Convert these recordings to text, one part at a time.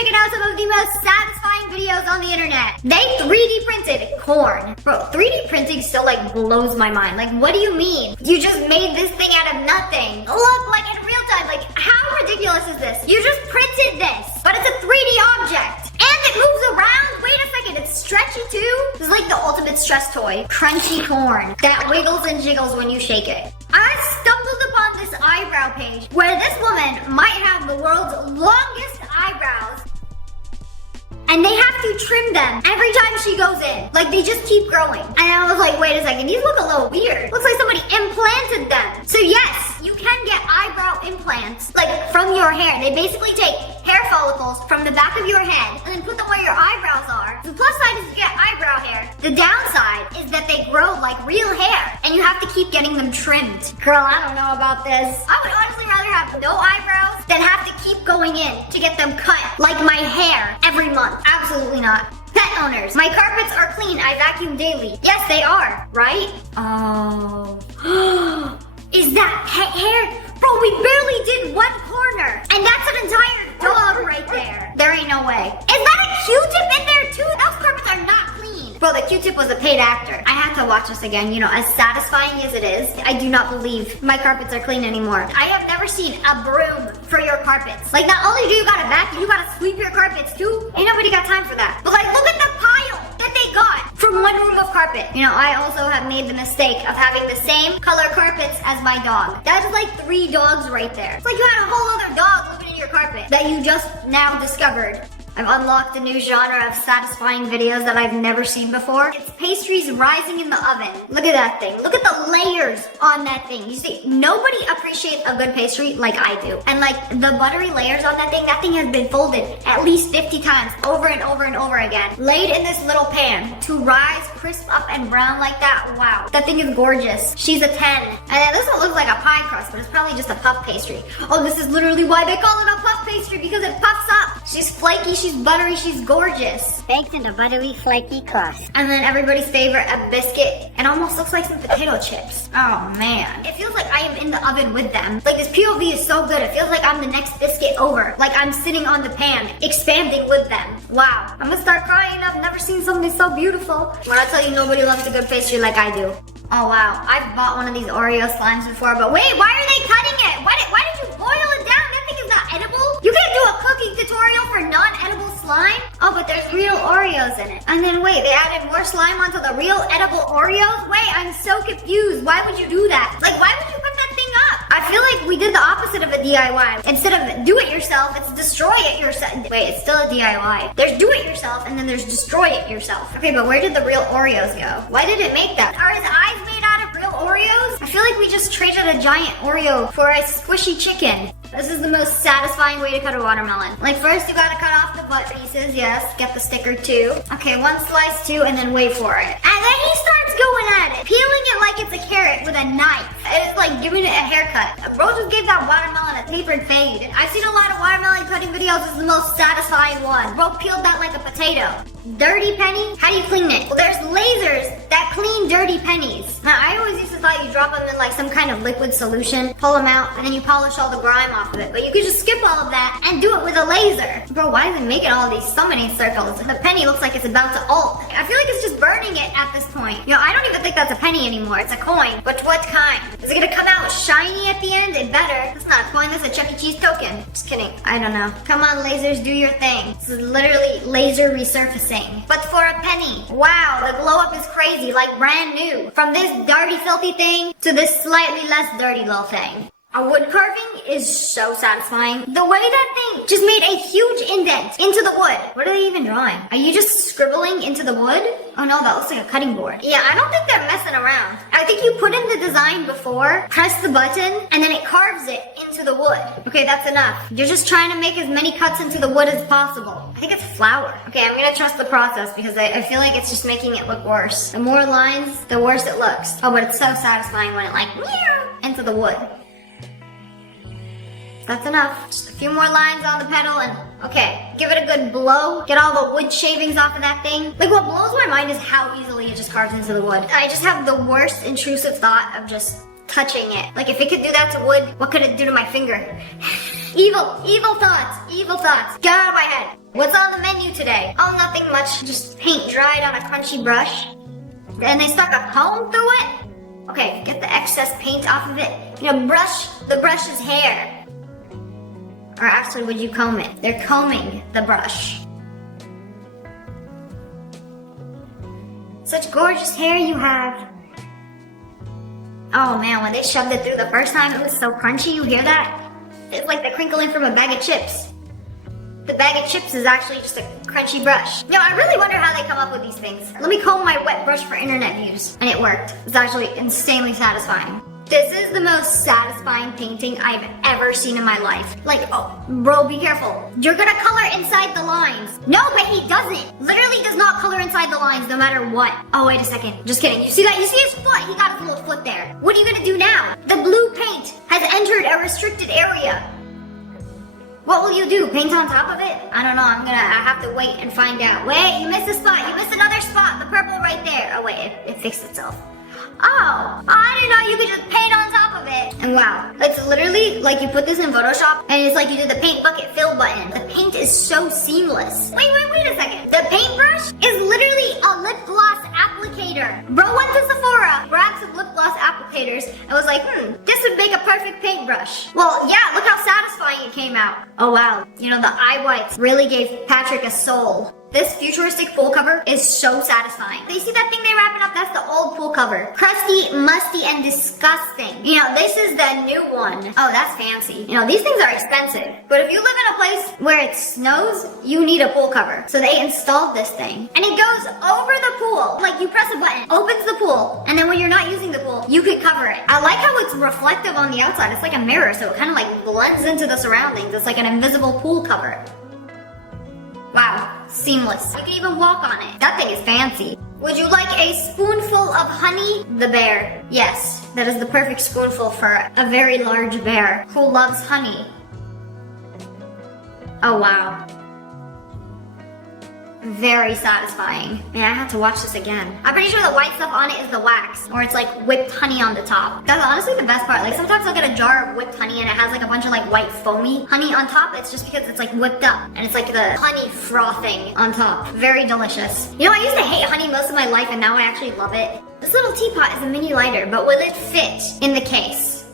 checking out some of the most satisfying videos on the internet. They 3D printed corn. Bro, 3D printing still like blows my mind. Like, what do you mean? You just made this thing out of nothing. Look, like in real time, like how ridiculous is this? You just printed this, but it's a 3D object. And it moves around. Wait a second, it's stretchy too? This is like the ultimate stress toy. Crunchy corn that wiggles and jiggles when you shake it. I stumbled upon this eyebrow page where this woman might have the world's longest eyebrows. And they have to trim them every time she goes in. Like, they just keep growing. And I was like, wait a second, these look a little weird. Looks like somebody implanted them. So yes, you can get eyebrow implants, like from your hair. They basically take hair follicles from the back of your head and then put them where your eyebrows are. The plus side is you get eyebrow hair. The downside is that they grow like real hair and you have to keep getting them trimmed. Girl, I don't know about this. I would honestly rather have no eyebrows than have to keep going in to get them cut like my hair every month. Absolutely not. Pet owners, my carpets are clean. I vacuum daily. Yes, they are, right? Oh. Is that pet hair? Bro, we barely did one corner. And that's an entire dog right there. There ain't no way. Is that a Q-tip in there too? Those carpets are not clean. Bro, the Q-tip was a paid actor. I have to watch this again. You know, as satisfying as it is, I do not believe my carpets are clean anymore. I have never seen a broom for your carpets. Like, not only do you gotta vacuum, you gotta sweep your carpets too. Ain't nobody got time for that. But like, look at the pile that they got from one room of carpet. You know, I also have made the mistake of having the same color carpets as my dog. That is like 3 dogs right there. It's like you had a whole other dog living in your carpet that you just now discovered. I've unlocked a new genre of satisfying videos that I've never seen before. It's pastries rising in the oven. Look at that thing. Look at the layers on that thing. You see, nobody appreciates a good pastry like I do. And like the buttery layers on that thing has been folded at least 50 times over and over and over again. Laid in this little pan to rise crisp up and brown like that. Wow, that thing is gorgeous. She's a 10. And then this one looks like a pie crust, but it's probably just a puff pastry. Oh, this is literally why they call it a puff pastry, because it puffs up. She's flaky, she's buttery, she's gorgeous. Baked in a buttery, flaky crust. And then everybody's favorite, a biscuit. It almost looks like some potato chips. Oh man. It feels like I am in the oven with them. Like, this POV is so good. It feels like I'm the next biscuit over. Like I'm sitting on the pan, expanding with them. Wow. I'm gonna start crying. I've never seen something so beautiful. When I tell you nobody loves a good pastry like I do. Oh wow. I've bought one of these Oreo slimes before, but wait, why are they cutting it? Why did you boil it down? That thing is not edible? You can't do a cooking tutorial for non-edible slime? Oh, but there's real Oreos in it. And then wait, they added more slime onto the real edible Oreos? Wait, I'm so confused. Why would you do that? Like, why would you put that thing up? I feel like we did the opposite of a DIY. Instead of do it yourself, it's destroy it yourself. Wait, it's still a DIY. There's do it yourself and then there's destroy it yourself. Okay, but where did the real Oreos go? Why did it make that? Are his eyes made out of real Oreos? I feel like we just traded a giant Oreo for a squishy chicken. This is the most satisfying way to cut a watermelon. Like, first you gotta cut off the butt pieces, yes. Get the sticker too. Okay, one slice too, and then wait for it. And then he starts going at it, peeling it like it's a carrot with a knife. It's like giving it a haircut. Bro just gave that watermelon a tapered fade. I've seen a lot of watermelon cutting videos. This is the most satisfying one. Bro peeled that like a potato. Dirty penny? How do you clean it? Well, there's lasers that clean dirty pennies. Now, I always used to thought you drop them in like some kind of liquid solution, pull them out, and then you polish all the grime off of it. But you could just skip all of that and do it with a laser. Bro, why is it making all these summoning circles? The penny looks like it's about to ult. I feel like it's just burning it at this point. You know, I don't even think that's a penny anymore. It's a coin. But what kind? Is it gonna come out shiny at the end? It better. It's not a coin, that's a Chuck E. Cheese token. Just kidding. I don't know. Come on, lasers, do your thing. This is literally laser resurfacing. But for a penny. Wow, the glow up is crazy, like brand new. From this dirty, filthy thing to this slightly less dirty little thing. A wood carving is so satisfying. The way that thing just made a huge indent into the wood. What are they even drawing? Are you just scribbling into the wood? Oh no, that looks like a cutting board. Yeah, I don't think they're messing around. I think you put in the design before, press the button, and then it carves it into the wood. Okay, that's enough. You're just trying to make as many cuts into the wood as possible. I think it's flour. Okay, I'm gonna trust the process because I feel like it's just making it look worse. The more lines, the worse it looks. Oh, but it's so satisfying when it like meow into the wood. That's enough. Just a few more lines on the pedal and okay, give it a good blow. Get all the wood shavings off of that thing. Like, what blows my mind is how easily it just carves into the wood. I just have the worst intrusive thought of just touching it. Like, if it could do that to wood, what could it do to my finger? Evil thoughts, evil thoughts. Get out of my head. What's on the menu today? Oh, nothing much. Just paint dried on a crunchy brush. And they stuck a comb through it? Okay, get the excess paint off of it. You know, brush the brush's hair. Or actually, would you comb it? They're combing the brush. Such gorgeous hair you have. Oh man, when they shoved it through the first time, it was so crunchy. You hear that? It's like the crinkling from a bag of chips. The bag of chips is actually just a crunchy brush. No, I really wonder how they come up with these things. Let me comb my wet brush for internet views. And it worked. It's actually insanely satisfying. This is the most satisfying painting I've ever seen in my life. Like, oh, bro, be careful. You're gonna color inside the lines. No, but he doesn't. Literally does not color inside the lines no matter what. Oh, wait a second. Just kidding. You see that? You see his foot? He got his little foot there. What are you gonna do now? The blue paint has entered a restricted area. What will you do? Paint on top of it? I don't know. I have to wait and find out. Wait, you missed a spot. You missed another spot. The purple right there. Oh, wait, it fixed itself. Oh, I didn't know you could just paint on top of it. And wow, it's literally like you put this in Photoshop and it's like you did the paint bucket fill button. The paint is so seamless. Wait a second. The paintbrush is literally a lip gloss applicator. Bro went to Sephora, grabbed some lip gloss applicators, and was like, this would make a perfect paintbrush. Well, yeah, look how satisfying it came out. Oh wow, you know, the eye whites really gave Patrick a soul. This futuristic pool cover is so satisfying. You see that thing they wrapping up? That's the old pool cover. Crusty, musty, and disgusting. You know, this is the new one. Oh, that's fancy. You know, these things are expensive. But if you live in a place where it snows, you need a pool cover. So they installed this thing. And it goes over the pool. Like, you press a button, opens the pool, and then when you're not using the pool, you could cover it. I like how it's reflective on the outside. It's like a mirror, so it kind of like blends into the surroundings. It's like an invisible pool cover. Wow, seamless. You can even walk on it. That thing is fancy. Would you like a spoonful of honey? The bear. Yes, that is the perfect spoonful for a very large bear who loves honey. Oh wow. Very satisfying. Man, I have to watch this again. I'm pretty sure the white stuff on it is the wax, or it's like whipped honey on the top. That's honestly the best part. Like sometimes I'll get a jar of whipped honey and it has like a bunch of like white foamy honey on top. It's just because it's like whipped up and it's like the honey frothing on top. Very delicious. You know, I used to hate honey most of my life and now I actually love it. This little teapot is a mini lighter, but will it fit in the case?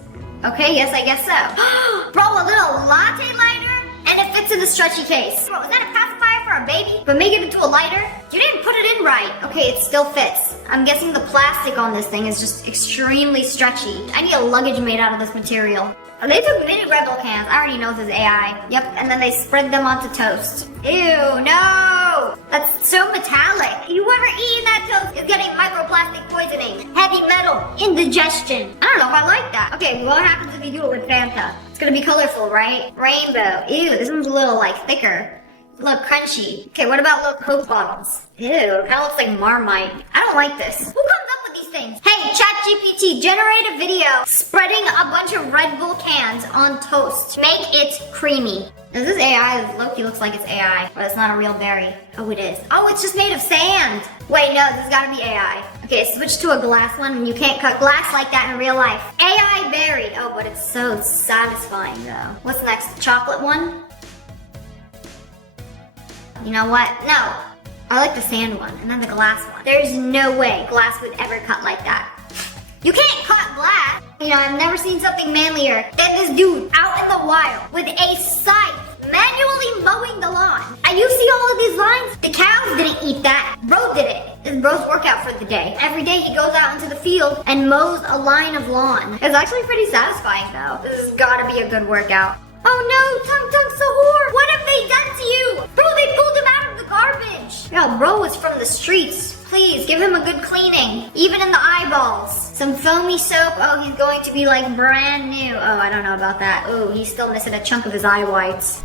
Okay, yes, I guess so. Bro, a little latte lighter? And it fits in the stretchy case. Bro, is that a pacifier for a baby? But make it into a lighter? You didn't put it in right. Okay, it still fits. I'm guessing the plastic on this thing is just extremely stretchy. I need a luggage made out of this material. Oh, they took mini Rebel cans. I already know this is AI. Yep, and then they spread them onto toast. Ew, no! That's so metallic. Whoever eating that toast is getting microplastic poisoning, heavy metal, indigestion. I don't know if I like that. Okay, what happens if you do it with Fanta? It's gonna be colorful, right? Rainbow. Ew, this one's a little like thicker. Look, crunchy. Okay, what about little Coke bottles? Ew, it kinda looks like Marmite. I don't like this. Who comes up with these things? Hey, ChatGPT, generate a video spreading a bunch of Red Bull cans on toast. Make it creamy. Is this AI? Loki looks like it's AI, but it's not a real berry. Oh, it is. Oh, it's just made of sand. Wait, no, this has gotta be AI. Okay, switch to a glass one, and you can't cut glass like that in real life. AI berry. Oh, but it's so satisfying, though. What's next? The chocolate one? You know what? No. I like the sand one, and then the glass one. There's no way glass would ever cut like that. You can't cut glass. You know, I've never seen something manlier than this dude out in the wild with a scythe manually mowing the lawn. And you see all of these lines? The cows didn't eat that. Bro did it. It's bro's workout for the day. Every day he goes out into the field and mows a line of lawn. It's actually pretty satisfying though. This has gotta be a good workout. Oh no, Tung Tung Sahur! What have they done to you? Bro, they pulled him out of the garbage. Yeah, bro was from the streets. Please, give him a good cleaning. Even in the eyeballs. Some foamy soap. Oh, he's going to be like brand new. Oh, I don't know about that. Oh, he's still missing a chunk of his eye whites.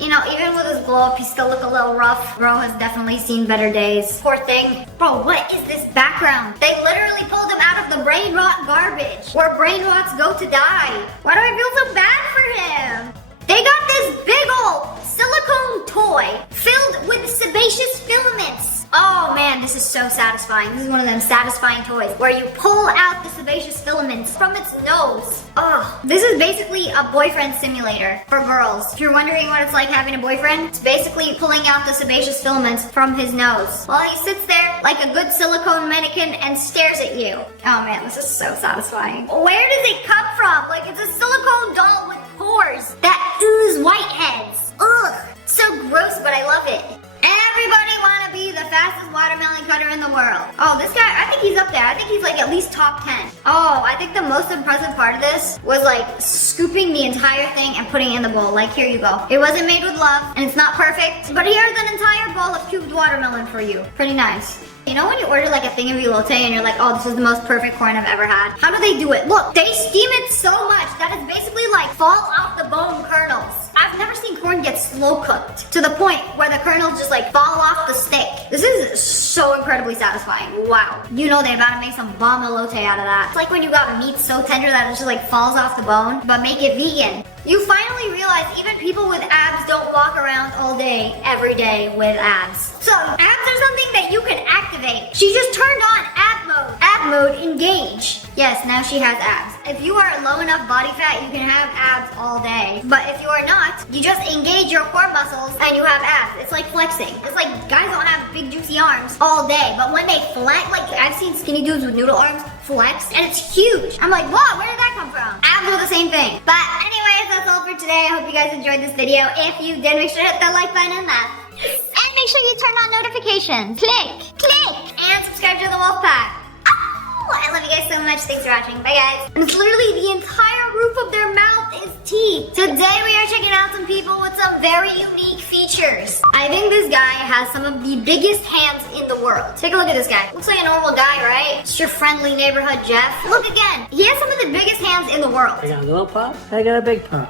You know, even with his glow up, he still look a little rough. Bro has definitely seen better days. Poor thing. Bro, what is this background? They literally pulled him out of the brain rot garbage, where brain rots go to die. Why do I feel so bad for him? They got this big old silicone toy filled with sebaceous filaments. Oh man, this this is so satisfying. This is one of them satisfying toys where you pull out the sebaceous filaments from its nose. Oh, this is basically a boyfriend simulator for girls. If you're wondering what it's like having a boyfriend, it's basically pulling out the sebaceous filaments from his nose while he sits there like a good silicone mannequin and stares at you. Oh man, this is so satisfying. Where does it come from? Like, it's a silicone doll with pores that ooze whiteheads. Ugh, so gross, but I love it. Everybody wanna be the fastest watermelon cutter in the world. Oh, this guy, I think he's up there. I think he's like at least top 10. Oh, I think the most impressive part of this was like scooping the entire thing and putting it in the bowl. Like, here you go. It wasn't made with love and it's not perfect, but here's an entire bowl of cubed watermelon for you. Pretty nice. You know when you order like a thing of elote and you're like, oh, this is the most perfect corn I've ever had? How do they do it? Look, they steam it so much that it's basically like fall off the bone kernels. I've never seen corn get slow cooked to the point where the kernels just like fall off the stick. This is so incredibly satisfying. Wow. You know they're about to make some bomb elote out of that. It's like when you got meat so tender that it just like falls off the bone, but make it vegan. You finally realize even people with abs don't walk around all day, every day with abs. So, abs are something that you can activate. She just turned on ab mode. Ab mode, engage. Yes, now she has abs. If you are low enough body fat, you can have abs all day. But if you are not, you just engage your core muscles and you have abs. It's like flexing. It's like guys don't have big juicy arms all day, but when they flex, like I've seen skinny dudes with noodle arms flex, and it's huge. I'm like, wow, where did that come from? Abs are the same thing. But anyways, that's all for today. I hope you guys enjoyed this video. If you did, make sure to hit that like button and that. And make sure you turn on notifications. Click, and subscribe to the Wolf Pack. Oh, I love you guys so much. Thanks for watching. Bye, guys. And it's literally the entire roof of their mouth is teeth. Today we are checking out some people with some very unique features. I think this guy has some of the biggest hands in the world. Take a look at this guy. Looks like a normal guy, right? It's your friendly neighborhood Jeff. Look again. He has some of the biggest hands in the world. I got a little pop, I got a big pop.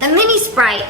The mini Sprite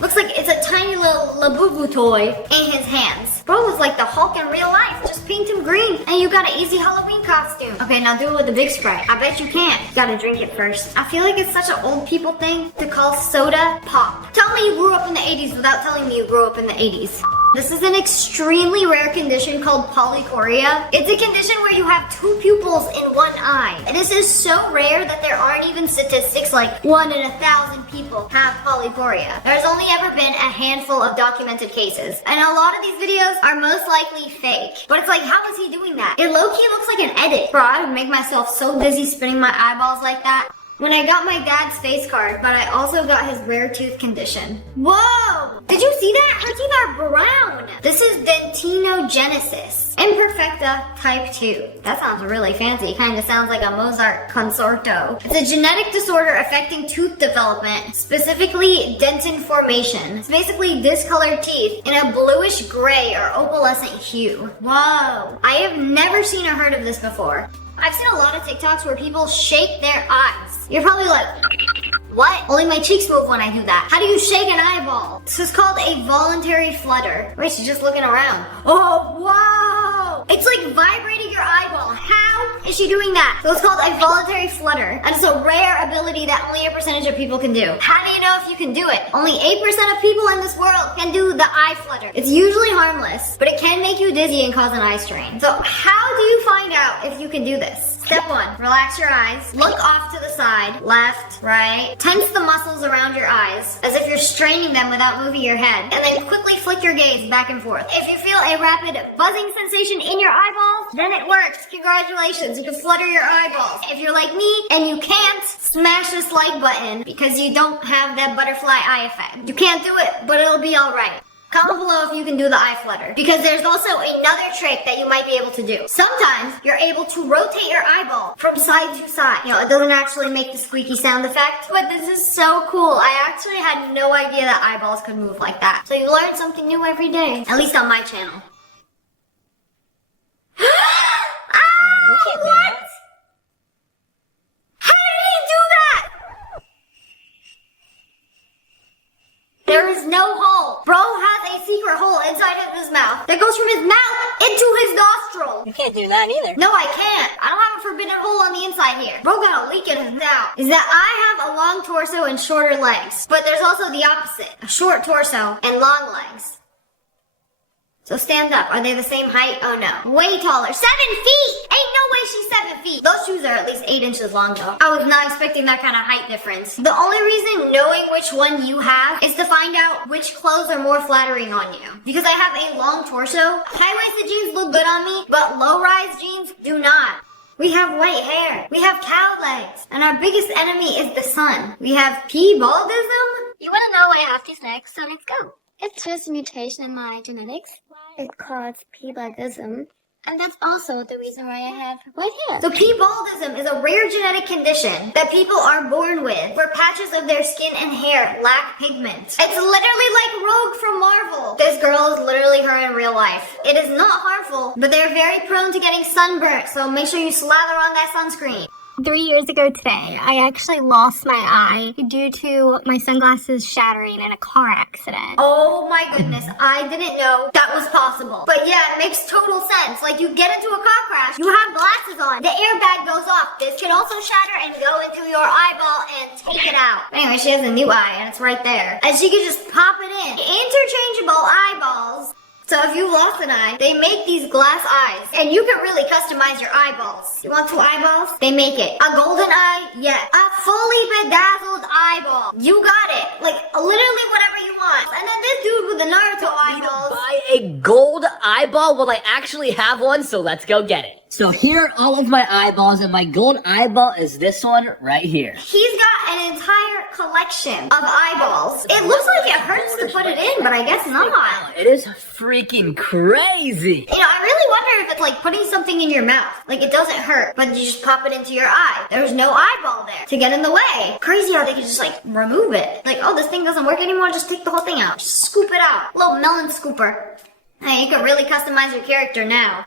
looks like it's a tiny little Labubu toy in his hands. Bro was like the Hulk in real life. Just paint him green and you got an easy Halloween costume. Okay, now do it with the big Sprite. I bet you can't. You gotta drink it first. I feel like it's such an old people thing to call soda pop. Tell me you grew up in the 80s without telling me you grew up in the 80s. This is an extremely rare condition called polychoria. It's a condition where you have two pupils in one eye. And this is so rare that there aren't even statistics like 1 in 1,000 people have polychoria. There's only ever been a handful of documented cases. And a lot of these videos are most likely fake. But it's like, how is he doing that? It low-key looks like an edit. Bro, I would make myself so dizzy spinning my eyeballs like that. When I got my dad's face card, but I also got his rare tooth condition. Whoa! Did you see that? Her teeth are brown. This is dentinogenesis imperfecta type 2. That sounds really fancy. Kind of sounds like a Mozart concerto. It's a genetic disorder affecting tooth development, specifically dentin formation. It's basically discolored teeth in a bluish gray or opalescent hue. Whoa! I have never seen or heard of this before. I've seen a lot of TikToks where people shake their eyes. You're probably like, what? Only my cheeks move when I do that. How do you shake an eyeball? This is called a voluntary flutter. Wait, she's just looking around. Oh, wow! It's like vibrating your eyeball. How is she doing that? So it's called a voluntary flutter. And it's a rare ability that only a percentage of people can do. How do you know if you can do it? Only 8% of people in this world can do the eye flutter. It's usually harmless, but it can make you dizzy and cause an eye strain. So how do you find out if you can do this? Step 1, relax your eyes. Look off to the side, left, right. Tense the muscles around your eyes as if you're straining them without moving your head. And then quickly flick your gaze back and forth. If you feel a rapid buzzing sensation in your eyeballs, then it works. Congratulations, you can flutter your eyeballs. If you're like me and you can't, smash this like button because you don't have that butterfly eye effect. You can't do it, but it'll be alright. Comment below if you can do the eye flutter, because there's also another trick that you might be able to do. Sometimes you're able to rotate your eyeball from side to side. You know, it doesn't actually make the squeaky sound effect, but this is so cool. I actually had no idea that eyeballs could move like that. So you learn something new every day, at least on my channel. What? How did he do that? There is no hole. Bro has a secret hole inside of his mouth that goes from his mouth into his nostril. You can't do that either. No, I can't. I don't have a forbidden hole on the inside here. Bro got a leak in his mouth. Is that I have a long torso and shorter legs. But there's also the opposite. A short torso and long legs. So stand up. Are they the same height? Oh no. Way taller. 7 feet! Ain't no way she's 7 feet. Those shoes are at least 8 inches long though. I was not expecting that kind of height difference. The only reason knowing which one you have is to find out which clothes are more flattering on you. Because I have a long torso. High-waisted jeans look good on me, but low-rise jeans do not. We have white hair. We have cow legs. And our biggest enemy is the sun. We have P-baldism. You wanna know why I have these legs? So let's go. It's just a mutation in my genetics. It's called P-baldism. And that's also the reason why I have white hair. So P-baldism is a rare genetic condition that people are born with, where patches of their skin and hair lack pigment. It's literally like Rogue from Marvel. This girl is literally her in real life. It is not harmful, but they're very prone to getting sunburnt, so make sure you slather on that sunscreen. 3 years ago today, I actually lost my eye due to my sunglasses shattering in a car accident. Oh my goodness, I didn't know that was possible. But yeah, it makes total sense. Like, you get into a car crash, you have glasses on, the airbag goes off. This can also shatter and go into your eyeball and take it out. Anyway, she has a new eye and it's right there. And she can just pop it in. Interchangeable eyeballs. So if you lost an eye, they make these glass eyes, and you can really customize your eyeballs. You want 2 eyeballs? They make it. A golden eye? Yeah. A fully bedazzled eyeball. You got it. Like, literally whatever you want. And then this dude with the Naruto eyeballs. Buy a gold eyeball? Well, I actually have one, so let's go get it. So here are all of my eyeballs, and my gold eyeball is this one right here. He's got an entire collection of eyeballs. It looks like it hurts to put it in, but I guess not. It is freaking crazy. You know, I really wonder if it's like putting something in your mouth. Like, it doesn't hurt, but you just pop it into your eye. There's no eyeball there to get in the way. Crazy how they can just like remove it. Like, oh, this thing doesn't work anymore, just take the whole thing out. Just scoop it out. Little melon scooper. Hey, you can really customize your character now.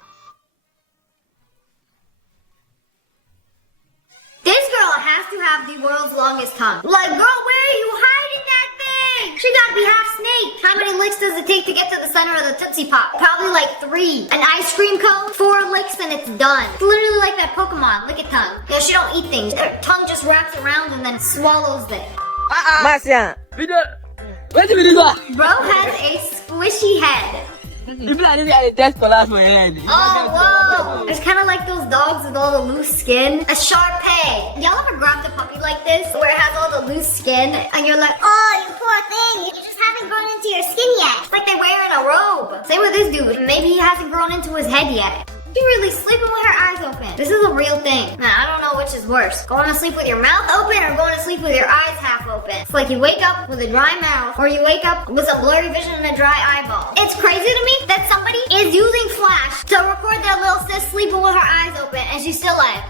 This girl has to have the world's longest tongue. Like, girl, where are you hiding that thing? She gotta be half snake. How many licks does it take to get to the center of the Tootsie Pop? Probably like 3. An ice cream cone, 4 licks and it's done. It's literally like that Pokemon, lick it tongue. You know, she don't eat things. Her tongue just wraps around and then swallows it. Masya. Bro has a squishy head. Oh, whoa! It's kind of like those dogs with all the loose skin. A Shar-Pei. Y'all ever grabbed a puppy like this, where it has all the loose skin, and you're like, oh, you poor thing, you just haven't grown into your skin yet. It's like they wear in a robe. Same with this dude. Maybe he hasn't grown into his head yet. You're really sleeping with her eyes open. This is a real thing. Nah, I don't know which is worse. Going to sleep with your mouth open or going to sleep with your eyes half open. It's like you wake up with a dry mouth or you wake up with some blurry vision and a dry eyeball. It's crazy to me that somebody is using Flash to record their little sis sleeping with her eyes open and she's still like...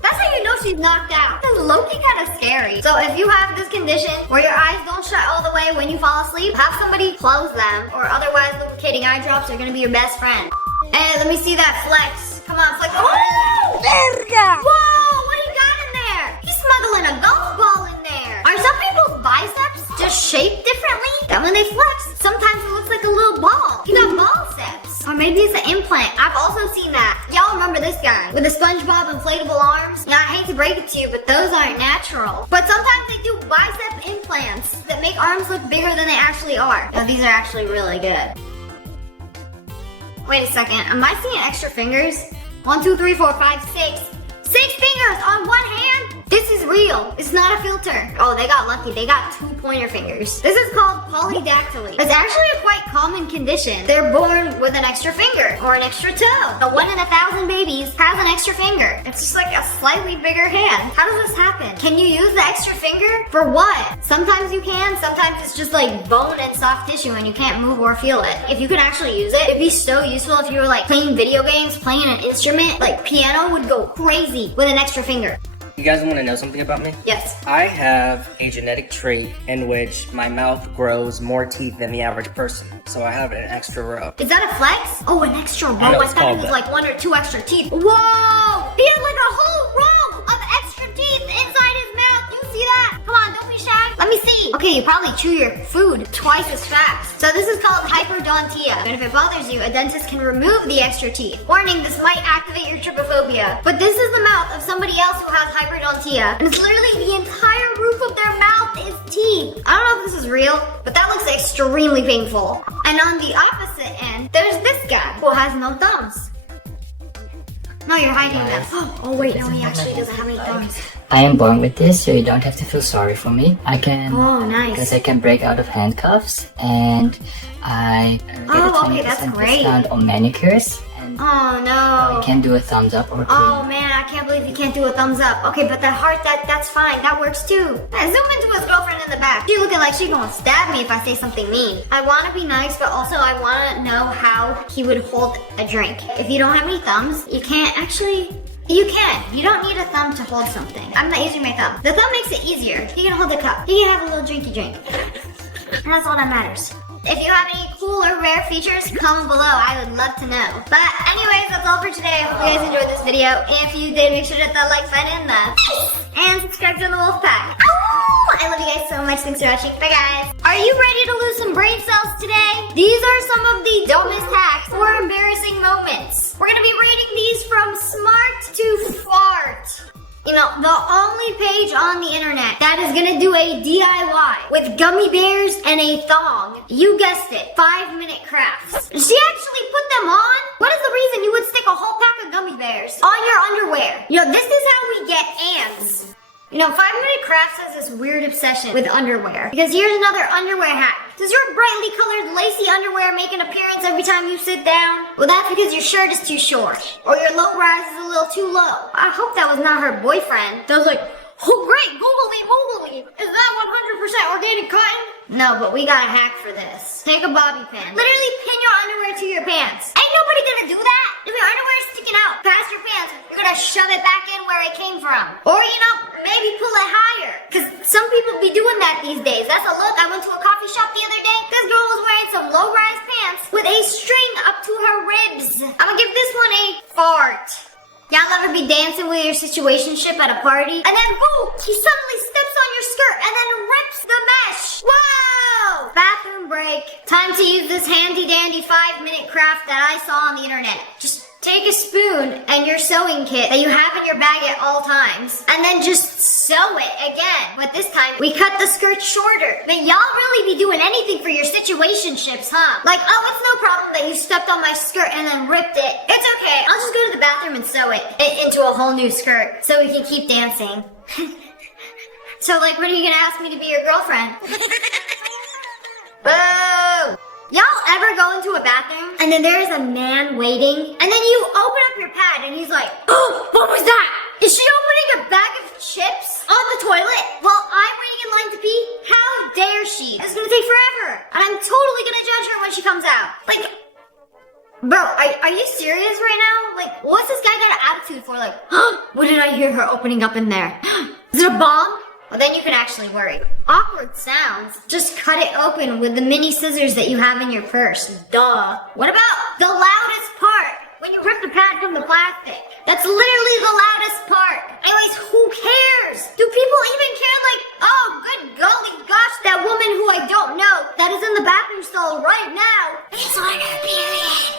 That's how you know she's knocked out. That's low-key kind of scary. So if you have this condition where your eyes don't shut all the way when you fall asleep, have somebody close them, or otherwise lubricating eye drops are gonna be your best friend. Hey, let me see that flex. Come on, flex. Oh! Verga! Whoa, what do you got in there? He's smuggling a golf ball in there. Are some people's biceps just shaped differently? That when they flex, sometimes it looks like a little ball. You got biceps. Or maybe it's an implant. I've also seen that. Y'all remember this guy with the SpongeBob inflatable arms? Now, I hate to break it to you, but those aren't natural. But sometimes they do bicep implants that make arms look bigger than they actually are. Now, these are actually really good. Wait a second. Am I seeing extra fingers? 1, 2, 3, 4, 5, 6. 6 fingers on one hand? This is real. It's not a filter. Oh, they got lucky. They got 2 pointer fingers. This is called polydactyly. It's actually a quite common condition. They're born with an extra finger or an extra toe. A 1 in 1,000 babies has an extra finger. It's just like a slightly bigger hand. How does this happen? Can you use the extra finger? For what? Sometimes you can. Sometimes it's just like bone and soft tissue and you can't move or feel it. If you could actually use it, it'd be so useful if you were like playing video games, playing an instrument. Like piano would go crazy with an extra finger. You guys want to know something about me? Yes. I have a genetic trait in which my mouth grows more teeth than the average person. So I have an extra row. Is that a flex? Oh, an extra row. know I it's thought it called was that. like 1 or 2 extra teeth. Whoa! He has like a whole row of extra teeth inside his mouth. You see that? Come on, don't be shy. Let me see. Okay, you probably chew your food twice as fast. So this is called hyperdontia. And if it bothers you, a dentist can remove the extra teeth. Warning, this might activate your trypophobia. But this is the mouth of somebody else who has hyperdontia. And it's literally the entire roof of their mouth is teeth. I don't know if this is real, but that looks extremely painful. And on the opposite end, there's this guy who has no thumbs. No, you're hiding them. Oh wait, no, he actually doesn't have any thumbs. I am born with this, so you don't have to feel sorry for me. I can, Oh, nice. because I can break out of handcuffs, and I get Oh, a okay, that's 20% great. discount on manicures. And Oh no. I can do a thumbs up or two. Oh man, I can't believe you can't do a thumbs up. Okay, but the heart, that's fine. That works too. Yeah, zoom into his girlfriend in the back. She looking like she's gonna stab me if I say something mean. I wanna be nice, but also I wanna know how he would hold a drink. If you don't have any thumbs, you can't actually... You can. You don't need a thumb to hold something. I'm not using my thumb. The thumb makes it easier. He can hold the cup. He can have a little drinky drink. And that's all that matters. If you have any cool or rare features, comment below. I would love to know. But anyways, that's all for today. I hope you guys enjoyed this video. If you did, make sure to hit that like button and subscribe to the wolf pack. Ow! I love you guys so much. Thanks for watching. Bye guys. Are you ready to lose some brain cells today? These are some of the dumbest hacks or embarrassing moments. We're gonna be rating these from smart to fart. You know, the only page on the internet that is gonna do a DIY with gummy bears and a thong. You guessed it, 5-minute crafts. She actually put them on? What is the reason you would stick a whole pack of gummy bears on your underwear? You know, this is how we get ants. You know, 5-minute crafts has this weird obsession with underwear. Because here's another underwear hack. Does your brightly colored lacy underwear make an appearance every time you sit down? Well, that's because your shirt is too short. Or your low rise is a little too low. I hope that was not her boyfriend. That was like, oh great, googly moogly. Is that 100% organic cotton? No, but we got a hack for this. Take a bobby pin. Literally pin your underwear to your pants. Ain't nobody gonna do that. If your underwear is sticking out past your pants, you're gonna shove it back in where it came from. Or, you know, maybe pull it higher. Cause some people be doing that these days. That's a look. I went to a coffee shop the other day. This girl was wearing some low-rise pants with a string up to her ribs. I'm gonna give this one a fart. Y'all ever be dancing with your situationship at a party? And then, boo, he suddenly steps on your skirt and then rips the mesh. Wow! Bathroom break. Time to use this handy-dandy 5-minute craft that I saw on the internet. Just take a spoon and your sewing kit that you have in your bag at all times, and then just sew it again. But this time, we cut the skirt shorter. Man, y'all really be doing anything for your situationships, huh? Like, oh, it's no problem that you stepped on my skirt and then ripped it. It's okay. I'll just go to the bathroom and sew it into a whole new skirt so we can keep dancing. So, like, when are you gonna ask me to be your girlfriend? Boo! Y'all ever go into a bathroom and then there's a man waiting and then you open up your pad and he's like, oh, what was that? Is she opening a bag of chips on the toilet while I'm waiting in line to pee? How dare she? It's gonna take forever. And I'm totally gonna judge her when she comes out. Like, bro, are you serious right now? Like, what's this guy got an attitude for? Like, what did I hear her opening up in there? Is it a bomb? Well, then you can actually worry. Awkward sounds. Just cut it open with the mini scissors that you have in your purse. Duh. What about the loudest part? When you rip the pad from the plastic. That's literally the loudest part. Anyways, who cares? Do people even care? Like, oh, good golly gosh, that woman who I don't know that is in the bathroom stall right now is on her period.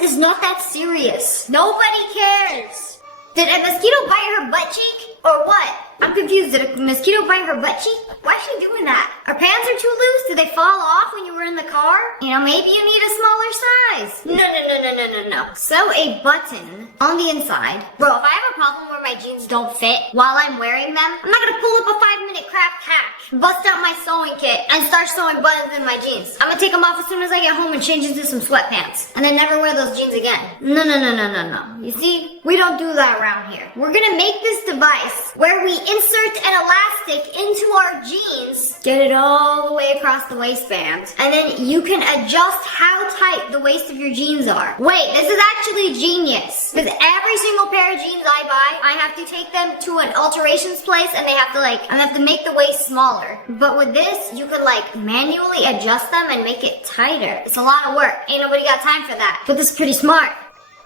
It's not that serious. Nobody cares. Did a mosquito bite her butt cheek? Or what? I'm confused. Did a mosquito bite her butt cheek? Why is she doing that? Her pants are too loose? Did they fall off when you were in the car? You know, maybe you need a smaller size. No. Sew a button on the inside. Bro, if I have a problem where my jeans don't fit while I'm wearing them, I'm not gonna pull up a 5-minute craft hack, bust out my sewing kit, and start sewing buttons in my jeans. I'm gonna take them off as soon as I get home and change into some sweatpants. And then never wear those jeans again. No. You see, we don't do that around here. We're gonna make this device where we insert an elastic into our jeans, get it all the way across the waistband, and then you can adjust how tight the waist of your jeans are. Wait, this is actually genius. Because every single pair of jeans I buy, I have to take them to an alterations place and I have to make the waist smaller. But with this, you could like manually adjust them and make it tighter. It's a lot of work. Ain't nobody got time for that. But this is pretty smart.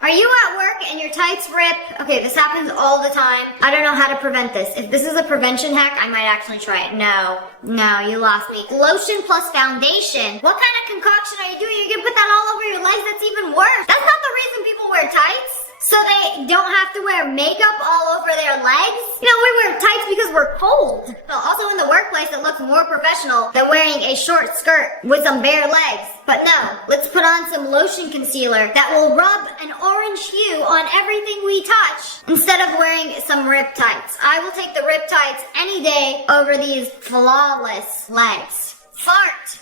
Are you at work and your tights rip? Okay, this happens all the time. I don't know how to prevent this. If this is a prevention hack, I might actually try it. No, you lost me. Lotion plus foundation? What kind of concoction are you doing? You're gonna put that all over your legs? That's even worse. That's not the reason people wear tights. so they don't have to wear makeup all over their legs. You know, we wear tights because we're cold. Well, also in the workplace, it looks more professional than wearing a short skirt with some bare legs. But no, let's put on some lotion concealer that will rub an orange hue on everything we touch instead of wearing some rip tights. I will take the rip tights any day over these flawless legs. Fart.